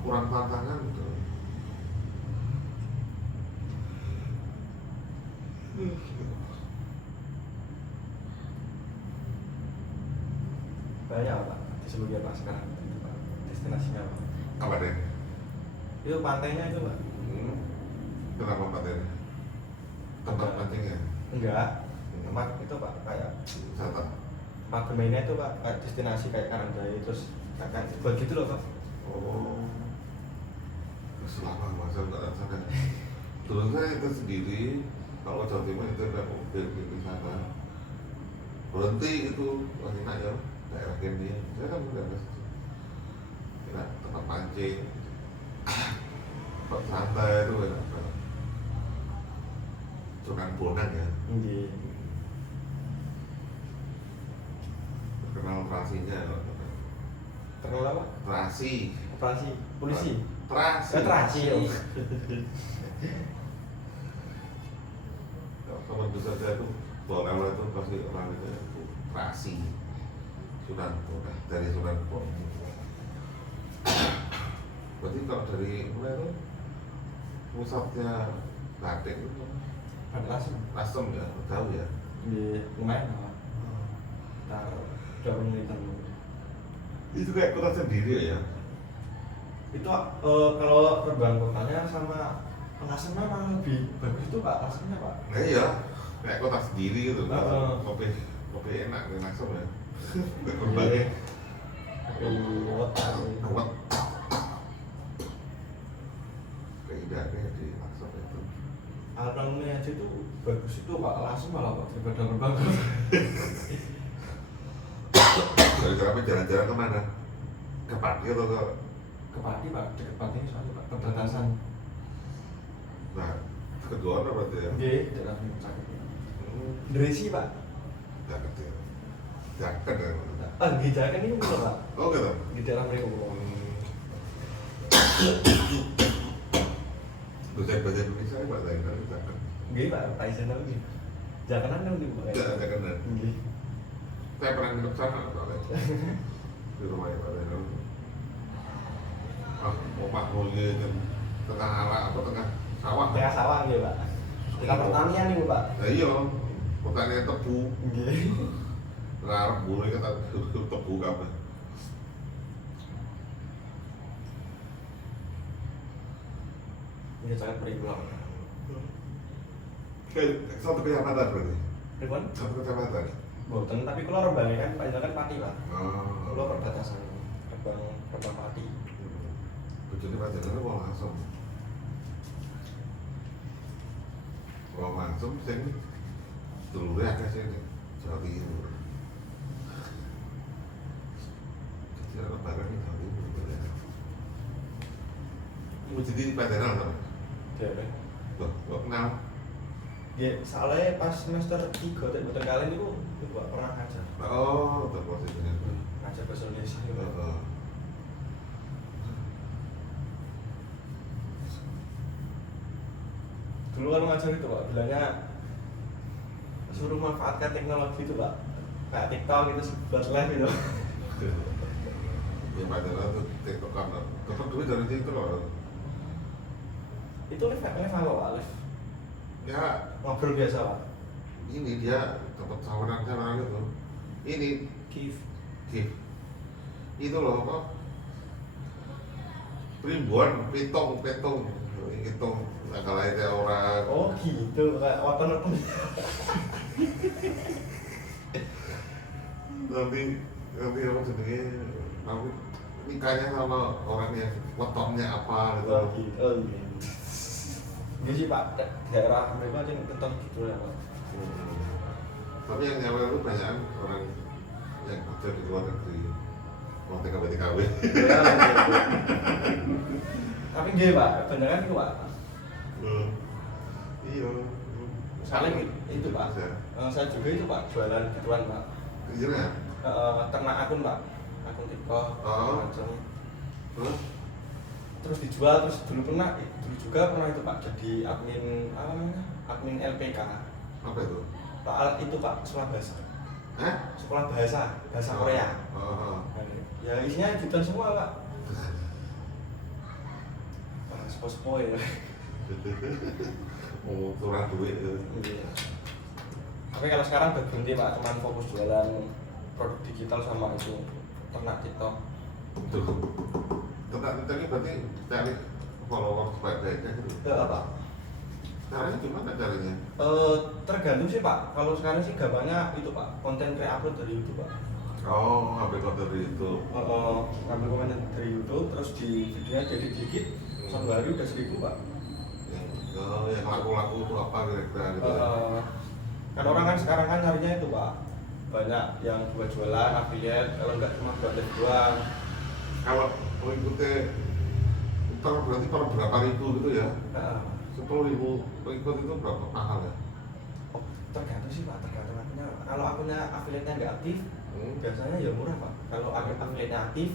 kurang tantangan gitu. Banyak Pak. Di Seluk Pak sekarang. Itu Pak. Destinasinya Pak. Apa deh? Itu pantainya itu Pak. Kenapa katanya? Tempat mancingnya? Enggak. Tempat itu Pak kayak Wisata? tempat bermainnya itu Pak kayak destinasi kayak Karanggayu terus kayak buat gitu loh Pak. Oh, selama masa nggak ada. Dulu saya itu sendiri, kalau Jawa Timur itu ada mobil di sana. Berhenti itu, wah enak ya, daerah ini. Saya kan udah enak, tempat mancing, tempat santai itu enak. Cuman Bonang ya, Iya. terkenal terasinya. Terkenal apa? Terasi. Operasi polisi. Terasi. Terasi ya. Teman besar saya itu Bonang itu pasti orang itu terasi. Sunan Bonang dari Sunan Bonang. Berarti kalau dari mana itu pusatnya batik itu Langsung. custom ya, tahu ya. Iya, lumayan lah. Ntar udah penelitian. Itu kayak kota sendiri ya. Itu kalau terbang kotanya sama Lasem memang lebih bagus itu Pak, Lasemnya Pak. Nah iya, kayak kota sendiri gitu. Heeh. Kopi enak nih langsung ya. Berbagai Kuat. kuat. Keindahannya di langsung itu. Alamnya aja itu bagus itu Pak, Lasem malah Pak daripada terbang. Dari kami jalan-jalan kemana? Ke Pati atau ke? Ke Pati Pak, dekat Pati soalnya Pak, perbatasan. Nah, kedua apa berarti ya? Nggih, daerah sakit. Dresi Pak. Jaket ya. Jaket ya. Nggih, Jaken ini bener Pak. Oh gitu. Di daerah mereka Pulau. Bahasa Indonesia ini bahasa Indonesia jaket. Nggih Pak, Pak Izan lagi. Jakenan kan di Pak. Jaket ya. Nggih. Saya pernah nginep sana soalnya. Di rumahnya Pak Zainal. Omah mulai tengah alam apa tengah sawah. Tengah sawah nggih Pak. Kita pertanian nih Pak. Nah iya, pertanian tebu. Nggih. Ngarep boleh kata tebu kabeh. Ini sangat peribulan. Satu kecamatan berarti. Pripun? Satu kecamatan. Boten, tapi kalau Rembangnya kan Pak kan Pati Pak. Oh. Kalau perbatasan Rembang Pati. Bojone Pak Zainal mau langsung. Mau langsung sing dulure akeh sing Jawa Timur. Jadi ana barang ning Jawa Timur ya. Mau jadi Pak Zainal to? Dewe. Loh, kok kenal? Ya, soalnya pas semester 3 tapi boten kalian itu Pak pernah ngajar. Oh, terposisinya. Ngajar bahasa Indonesia itu. Heeh. Dulu kalau ngajar itu Pak, bilangnya suruh manfaatkan teknologi itu Pak. Kayak TikTok gitu buat live gitu. Ya Pak Zainal tuh TikTok kan. Dapat duit dari TikTok loh. Itu live apa Pak? Live Ya, ngobrol biasa Pak. ini dia dapat saweran itu. Ini Gift. gift. Itu loh apa? Primbon, pitung, hitung segala itu orang. Oh gitu, kayak waton-waton. Nanti apa jenenge? Aku nikahnya sama orang yang wetonnya apa gitu. Oh gitu. Oh iya. Iya sih Pak, daerah mereka aja kental gitu ya Pak. Tapi yang nyawer itu banyak orang yang kerja di luar negeri. Mau TKW. Ya, tapi nggih Pak, bener kan itu Pak. Iya. Saling itu Pak. Bisa. Saya juga itu Pak, jualan gituan Pak. Iya ya. Ternak akun Pak, akun TikTok, Oh. macam. Terus Terus dijual, terus dulu juga pernah itu Pak, jadi admin apa namanya? Admin LPK. apa itu? Pak itu Pak, sekolah bahasa. Hah? Sekolah bahasa Korea. Oh. Ya isinya jutaan semua Pak. Wah, sepo-sepo ya. Mau turun duit itu. Iya. Tapi kalau sekarang udah berhenti Pak, cuman fokus jualan produk digital sama itu ternak TikTok. Tentang ini berarti cari follower sebaik-baiknya gitu. Ya apa? Caranya gimana caranya? Tergantung sih Pak. Kalau sekarang sih gampangnya itu Pak, konten re-upload dari YouTube Pak. Oh, ambil konten dari itu. Ngambil konten dari YouTube, terus di videonya jadi dikit, satu hari udah 1000 Pak. Yang laku-laku itu apa kira-kira gitu. Kan orang kan sekarang kan nyarinya itu Pak, banyak yang buat jualan, affiliate, kalau enggak cuma buat live doang. Kalau pengikutnya berarti per berapa ribu gitu ya? 10.000 pengikut itu berapa mahal ya? Oh, tergantung sih Pak, tergantung akunnya. Kalau akunnya affiliate-nya nggak aktif, biasanya ya murah Pak. Kalau akun affiliate-nya aktif,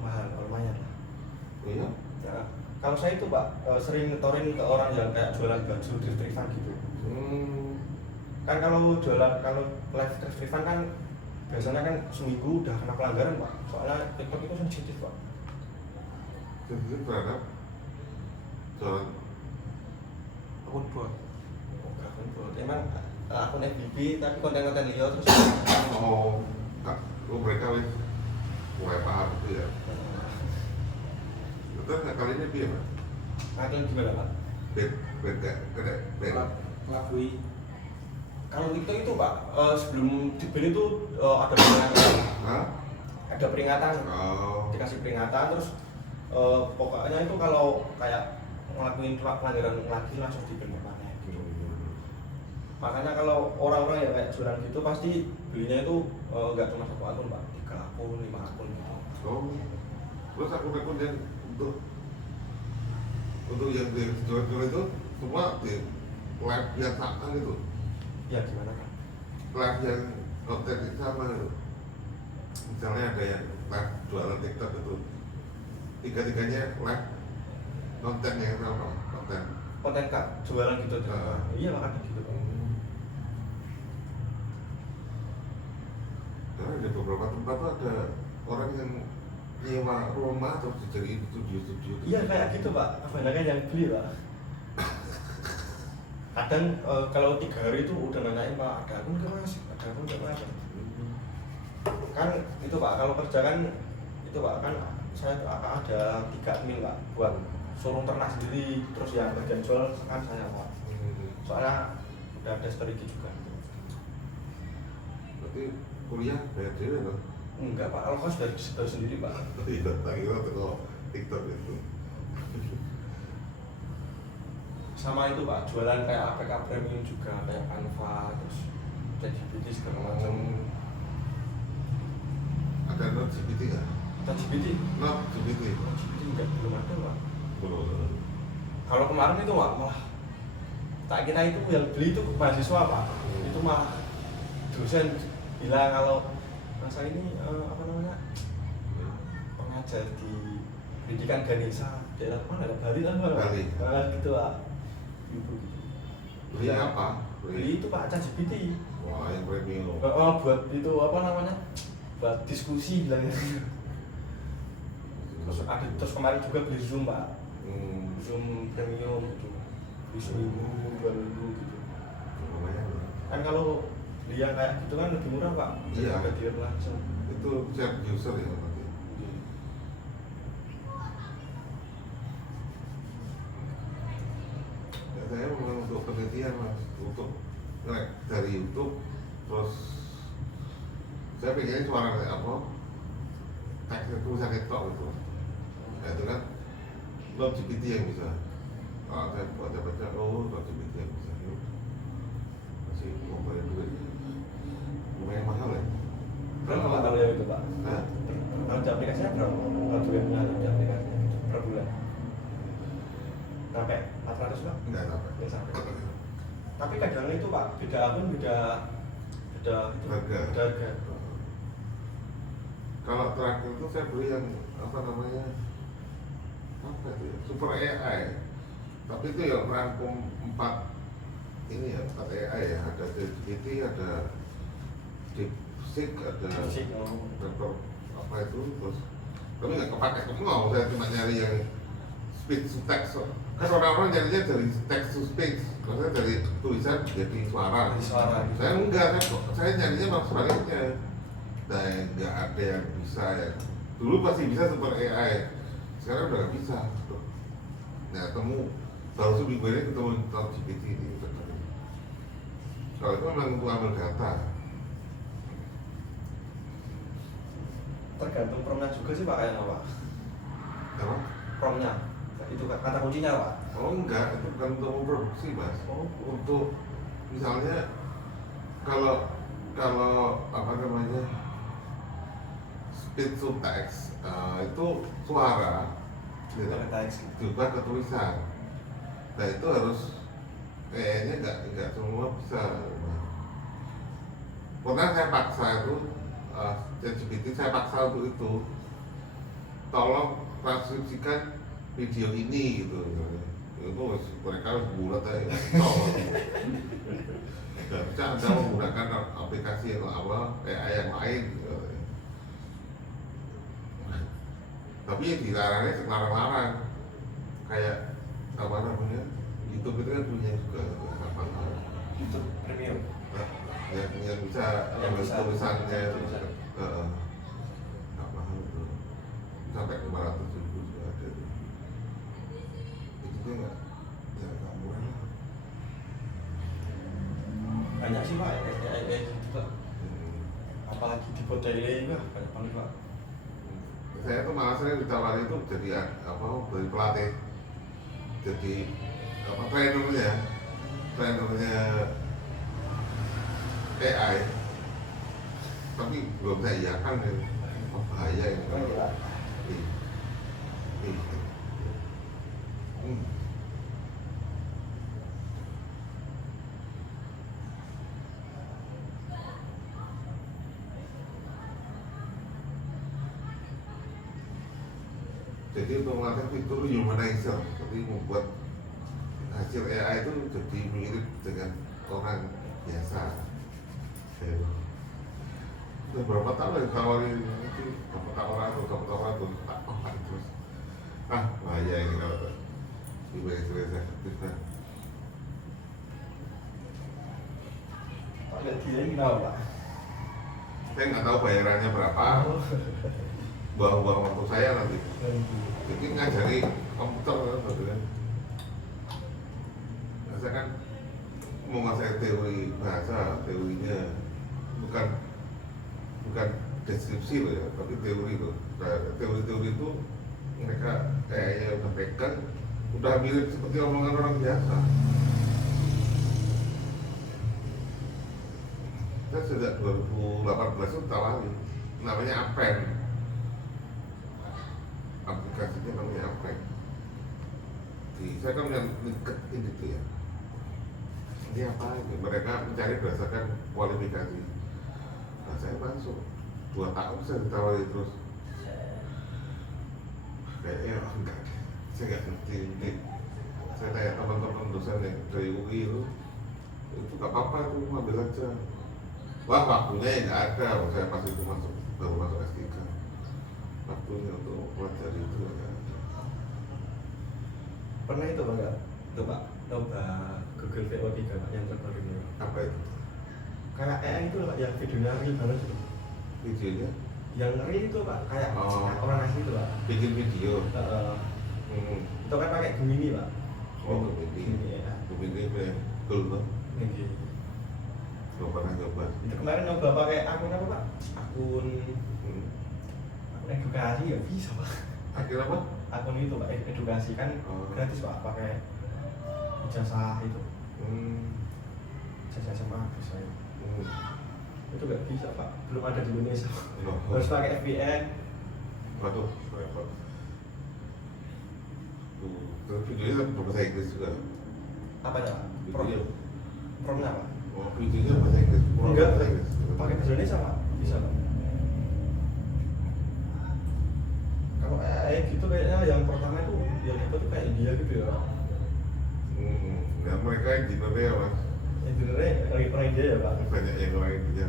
mahal, lumayan lah. Iya. Ya, kalau saya itu Pak, sering ngetorin ke orang yang kayak jualan baju thrift-thriftan gitu. Kan kalau live thrift-thriftan kan biasanya kan seminggu udah kena pelanggaran Pak. Soalnya TikTok itu sensitif Pak. Jadi berapa? Jualan akun bot. Akun bot. Emang akun FBB tapi konten-konten liya terus Oh, mereka wis mulai paham itu ya. Terus kali ini dia Pak? kalian gimana Pak? Bed. Ngelakui Kalau TikTok itu Pak, sebelum di-ban itu ada peringatan. Hah? Ada peringatan. Oh. Dikasih peringatan terus pokoknya itu kalau kayak ngelakuin pelanggaran lagi langsung di-ban mana gitu. Makanya kalau orang-orang yang kayak jualan gitu pasti belinya itu nggak cuma satu akun Pak, 3 akun, 5 akun gitu. Oh. Terus akun-akun yang untuk yang dijual itu semua di live yang sama gitu. Ya gimana Pak? Live yang konten itu sama gitu. Misalnya ada yang live jualan TikTok itu, tiga-tiganya live konten yang sama, Konten Kak, jualan gitu tuh. Ah. Iya makanya gitu Pak. Karena di beberapa tempat tuh ada orang yang nyewa rumah terus dijadiin studio. Iya kayak gitu Pak, kebanyakan yang beli Pak. Kadang kalau 3 hari itu udah nanyain Pak, ada akun ke Mas? Ada akun ke Mas? Kan itu Pak, kalau kerja kan itu Pak, kan saya tuh ada 3 admin Pak buat showroom ternak sendiri, terus yang bagian jual kan saya Pak. Soalnya udah ada strategi juga. Berarti kuliah bayar diri loh. Enggak Pak, kalau kan sudah disetor sendiri Pak. Tidak, tak kira tuh TikTok itu. Sama itu Pak, jualan kayak APK premium juga, kayak Canva, terus ChatGPT segala macam. Ada Not GPT nggak? ChatGPT? Not GPT. ChatGPT enggak, belum ada Pak. Belum. Kalau kemarin itu Pak, malah tak kira itu yang beli itu mahasiswa Pak. Itu malah dosen bilang kalau masa ini apa namanya pengajar di pendidikan Ganesha daerah mana ya? Bali kan Pak? Bali. Gitu Pak. Gitu. Beli apa? Beli itu Pak ChatGPT. Wah, yang premium. Buat itu apa namanya? Buat diskusi bilangnya. Terus kemarin juga beli Zoom Pak. Zoom premium gitu. Beli seminggu, 2 minggu gitu. Lumayan lah. Kan kalau beli yang kayak gitu kan lebih murah Pak. Iya. Ada tier langsung. Itu chat user ya nanti. Ya, saya memang untuk penelitian mas, untuk dari YouTube, terus saya pengennya suara kayak apa, teks tulisan TikTok gitu. Nah itu kan Not GPT yang bisa. Kalau saya baca, oh Not GPT yang bisa. Yuk. Masih mau bayar duit, lumayan mahal ya. Berapa Pak kalau yang itu Pak? Hah? Kalau di aplikasinya berapa? Kalau duitnya di aplikasinya gitu, per bulan? Sampai 400 Pak? Enggak sampai. Nggak sampai. Tapi kadang itu Pak, beda akun beda itu, Harga. beda harga. Kalau terakhir itu saya beli yang apa namanya, apa itu ya, Super AI. Tapi itu ya merangkum 4 ini ya, 4 AI ya, ada GPT, ada DeepSeek, ada DeepSeek, oh. Dr. apa itu, terus tapi nggak kepake semua. Saya cuma nyari yang speech to text. Kan orang-orang nyarinya dari text to speech, maksudnya dari tulisan jadi suara. Jadi suara. Saya enggak, saya nyarinya malah sebaliknya. Nah, nggak ada yang bisa ya. Dulu pasti bisa Super AI, sekarang udah nggak bisa. Nah, baru seminggu ini ketemu GPT ini. Kalau itu memang untuk ambil data. Tergantung promnya juga sih Pak kayaknya Pak. Apa? Promnya, itu kata kuncinya Pak. Oh enggak, itu bukan untuk memproduksi mas. Oh. Untuk misalnya kalau apa namanya speech to text itu suara gitu, Ke teks. juga ke tulisan. Nah itu harus kayaknya nggak semua bisa. Pernah saya paksa itu ChatGPT, saya paksa untuk itu, tolong transkripsikan video ini gitu. Itu mereka harus bulat aja. Nggak bisa Anda menggunakan aplikasi yang apa AI yang lain gitu. Tapi dilarangnya selarang-larang, kayak apa namanya, YouTube itu kan punya juga apa YouTube premium. yang bisa Yang bisa tulisannya tulisan. nggak mahal itu sampai 500.000 juga ada itu kan nggak murah lah. Banyak sih pak, gitu pak. Apalagi di Botele wah banyak banget pak. Saya tuh malah sering ditawari itu jadi apa dari pelatih, jadi apa trainernya AI, tapi belum saya iakan ya, oh, bahaya ini Oh, iya. Ih. Ih. Hmm. Jadi untuk melatih fitur humanizer, jadi membuat hasil AI itu jadi mirip dengan orang biasa. Udah berapa tahun lagi tawarin nanti dapat tawaran tuh tak apa terus bahaya ini kalau humanizer efektif kan. Pak lihat dia ini tahu pak. Saya nggak tahu bayarannya berapa, buang-buang waktu saya nanti. Jadi ngajari komputer kan. Nah, saya kan mau ngasih teori bahasa, teorinya bukan deskripsi loh ya, tapi teori loh. Nah, teori-teori itu mereka kayaknya udah pegang, udah mirip seperti omongan orang biasa. Saya sejak 2018 itu tawari, namanya Apen. Aplikasinya namanya Apen. Saya kan yang LinkedIn itu ya. Ini apa ini? Mereka mencari berdasarkan kualifikasi. Nah, saya masuk 2 tahun saya ditawari terus. Kayaknya enggak, saya nggak ngerti ini. Saya tanya teman-teman dosen yang dari UI itu nggak apa-apa itu ambil aja. Wah, waktunya ya nggak ada. Saya pas itu baru masuk S3. Waktunya untuk pelajari itu nggak ada. Pernah itu pak nggak? Itu pak coba Google VO3 pak yang terbaru ini. Apa itu? Kayak AI itu pak yang videonya real banget itu. Videonya? Yang real itu pak kayak Oh. orang asli itu pak. Bikin video. Itu kan pakai Gemini pak. Oh, Gemini. ya. Gemini ya, betul. Gemini. Belum pernah coba. Itu kemarin nyoba pakai akun apa pak? Akun edukasi ya bisa pak. Akhirnya apa? Akun itu pak edukasi kan gratis pak pakai ijazah itu. Ijazah SMA bisa ya. Itu nggak bisa pak, belum ada di Indonesia. Harus pakai VPN. Waduh, repot. Terus videonya tapi berbahasa Inggris juga. Apa ya? Video. Promnya apa? Oh, videonya bahasa Inggris. Enggak, Bahasa Inggris. pakai bahasa Indonesia pak, bisa pak. Kalau gitu kayaknya yang pertama itu yang dapat tuh kayak India gitu ya. Nah, mereka engineer-nya ya, Mas. Engineer-nya orang India ya pak. Banyak yang orang India.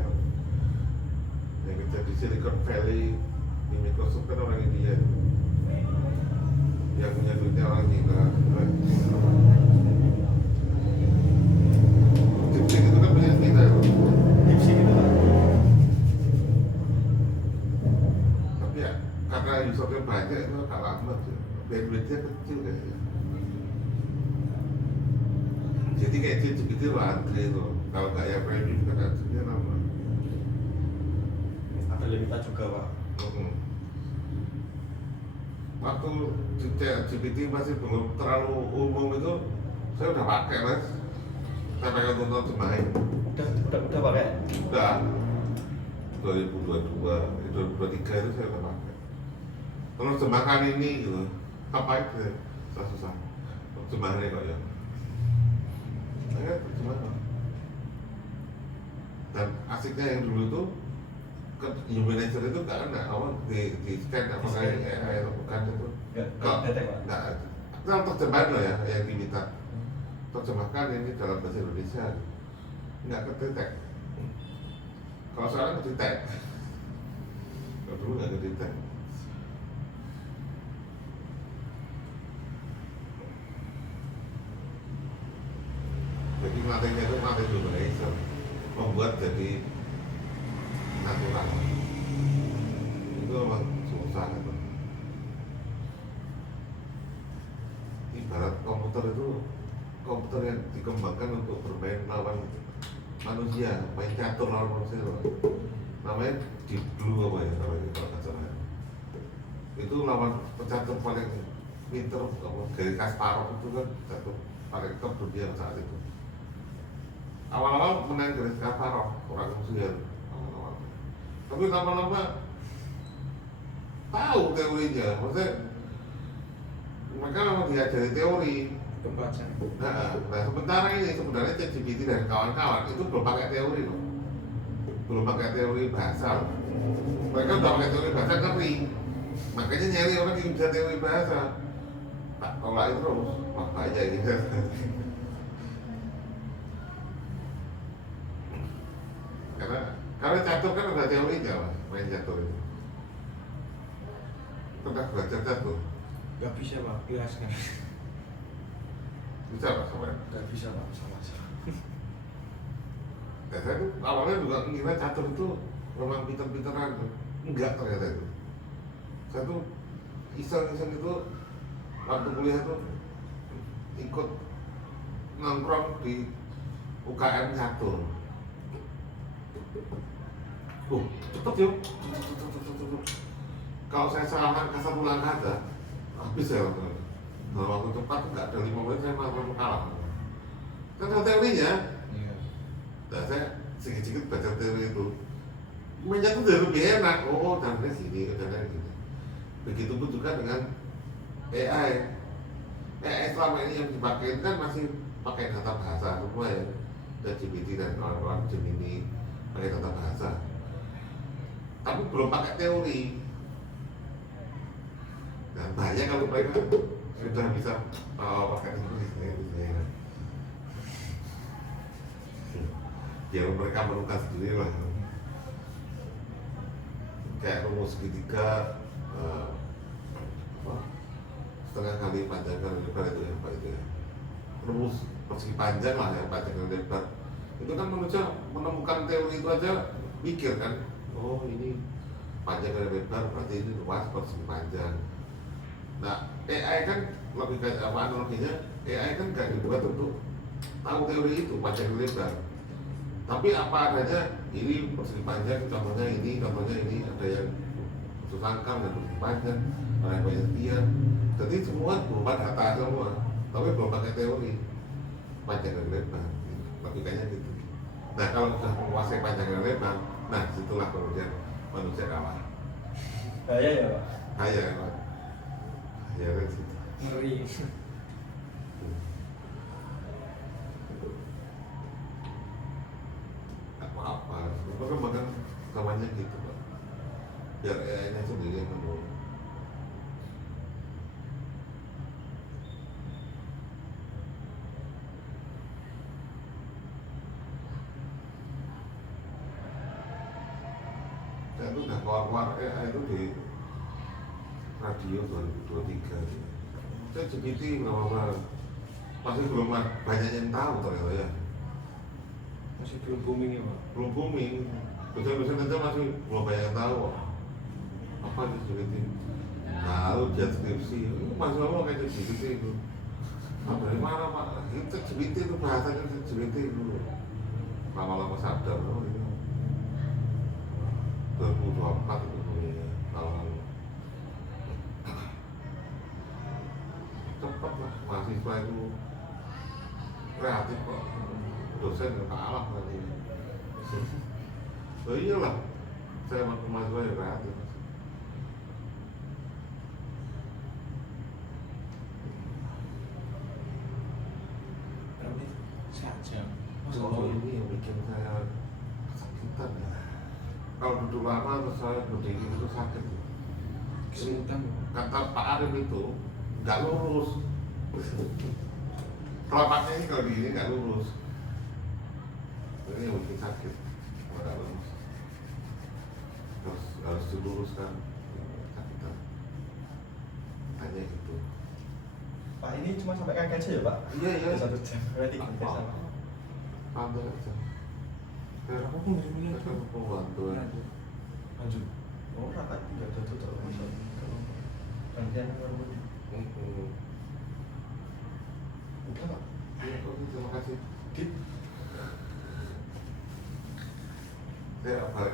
Yang kerja di Silicon Valley di Microsoft kan orang India. Yang punya duitnya orang Cina. DeepSeek itu kan punya Cina. DeepSeek itu pak. Tapi ya karena usernya banyak itu agak lambat ya. Bandwidthnya kecil kayaknya. Jadi kayak ChatGPT lo antri tuh. Kalau nggak ya premium kan antrinya lama. Ada limita juga pak. Waktu ChatGPT masih belum terlalu umum itu, saya udah pakai mas. Saya pakai untuk terjemahin. Udah pakai. Udah 2022, 2023 itu saya udah pakai. Terus terjemahkan ini gitu, apa itu? Susah-susah. Terjemahannya kok ya. Saya terjemah. Dan asiknya yang dulu tuh humanizer itu nggak ada awal di scan apakah ini AI atau bukan itu Nggak detek pak. nggak ada terjemahan loh ya yang diminta terjemahkan ini dalam bahasa Indonesia nggak kedetek kalau sekarang kedetek kalau dulu nggak kedetek Jadi melatihnya itu melatih humanizer, membuat jadi natural. Itu memang susah gitu. Ibarat komputer itu komputer yang dikembangkan untuk bermain lawan manusia, main catur lawan manusia loh. Namanya Deep Blue apa ya kalau nggak salah. Itu lawan pecatur paling pinter, Garry Kasparov itu kan catur paling top dunia saat itu. Awal-awal menang Garry Kasparov, orang Rusia awal-awal. Tapi lama-lama tahu teorinya, maksudnya mereka memang diajari teori. Kebaca. Nah, sementara ini sebenarnya ChatGPT dan kawan-kawan itu belum pakai teori loh, belum pakai teori bahasa. Mereka udah pakai teori bahasa ngeri, makanya nyari orang yang bisa teori bahasa. Tak tolak terus, wah banyak gitu. Karena catur kan ada teorinya lah, main catur itu. Pernah belajar catur? Gak bisa Pak, jelaskan. Bisa Pak sama? Gak bisa Pak, sama aja. Ya, saya tuh awalnya juga mengira catur itu memang pinter-pinteran, enggak ternyata itu. Saya tuh iseng-iseng itu waktu kuliah tuh ikut nongkrong di UKM catur. Cepet yuk. Kalau saya salah kasar ulang kata, habis ya. Dalam waktu cepat nggak ada 5 menit saya malah kalah. Kan ada teorinya. Iya. Nah, saya sedikit-sedikit baca teori itu. Menyatu jadi lebih enak. Oh, caranya sini, caranya gini. Begitupun juga dengan AI. AI selama ini yang dipakai kan masih pakai data bahasa semua ya. Dan GPT dan kawan-kawan Gemini pakai data bahasa. Tapi belum pakai teori. Dan banyak kalau mereka sudah bisa pakai teori. Ya mereka menemukan sendiri lah. Kayak rumus segitiga setengah kali panjang kali lebar itu ya Pak itu ya. Rumus persegi panjang lah ya panjang kali lebar. Itu kan manusia menemukan teori itu aja mikir kan, oh ini panjang kali lebar berarti ini luas persegi panjang. Nah AI kan analoginya AI kan gak dibuat untuk tahu teori itu panjang kali lebar. Tapi apa adanya ini persegi panjang, contohnya ini, ada yang khusus angka dan persegi panjang, ada yang banyak sekian. Jadi semua berupa data semua, tapi belum pakai teori panjang dan lebar. Logikanya gitu. Nah kalau sudah menguasai panjang dan lebar, nah situlah kemudian manusia kalah. Bahaya ya Pak? Bahaya Pak. Bahaya kan situ. Ngeri. Apa-apa, bahkan namanya gitu Pak. Biar AI-nya sendiri yang menurut. Saya itu udah keluar AI itu di radio 2023. Saya GPT berapa masih belum banyak yang tahu ternyata ya. Masih belum booming ya Pak? Belum booming, dosen-dosen aja masih belum banyak yang tahu apa itu GPT. Lalu dia skripsi, itu masih ngomong kayak GPT itu. Nah, dari mana Pak? Itu GPT itu bahasanya GPT itu. Lama-lama sadar, oh ini 2024 itu ya, tahun cepat lah, mahasiswa itu kreatif kok, dosen yang kalah lagi. Oh iyalah, saya mahasiswa yang kreatif. Berarti saja. Oh ini yang bikin saya kesakitan ya. Kalau duduk lama terus saya berdiri itu sakit. Kesulitan. Kata Pak Arif itu nggak lurus. Telapaknya ini kalau di ini nggak lurus. Ini yang bikin sakit. Nggak lurus. Harus diluruskan. Sakitan. Hanya gitu. Pak ini cuma sampai kaki aja ya Pak? Iya. Udah 1 jam, berarti kita sama. ambil aja. Berapa pun dari miliar Kan pembantuan. lanjut. Oh, rapat tidak ada tuh kalau gantian baru udah pak. Iya, oke, terima kasih. Dit. Saya balik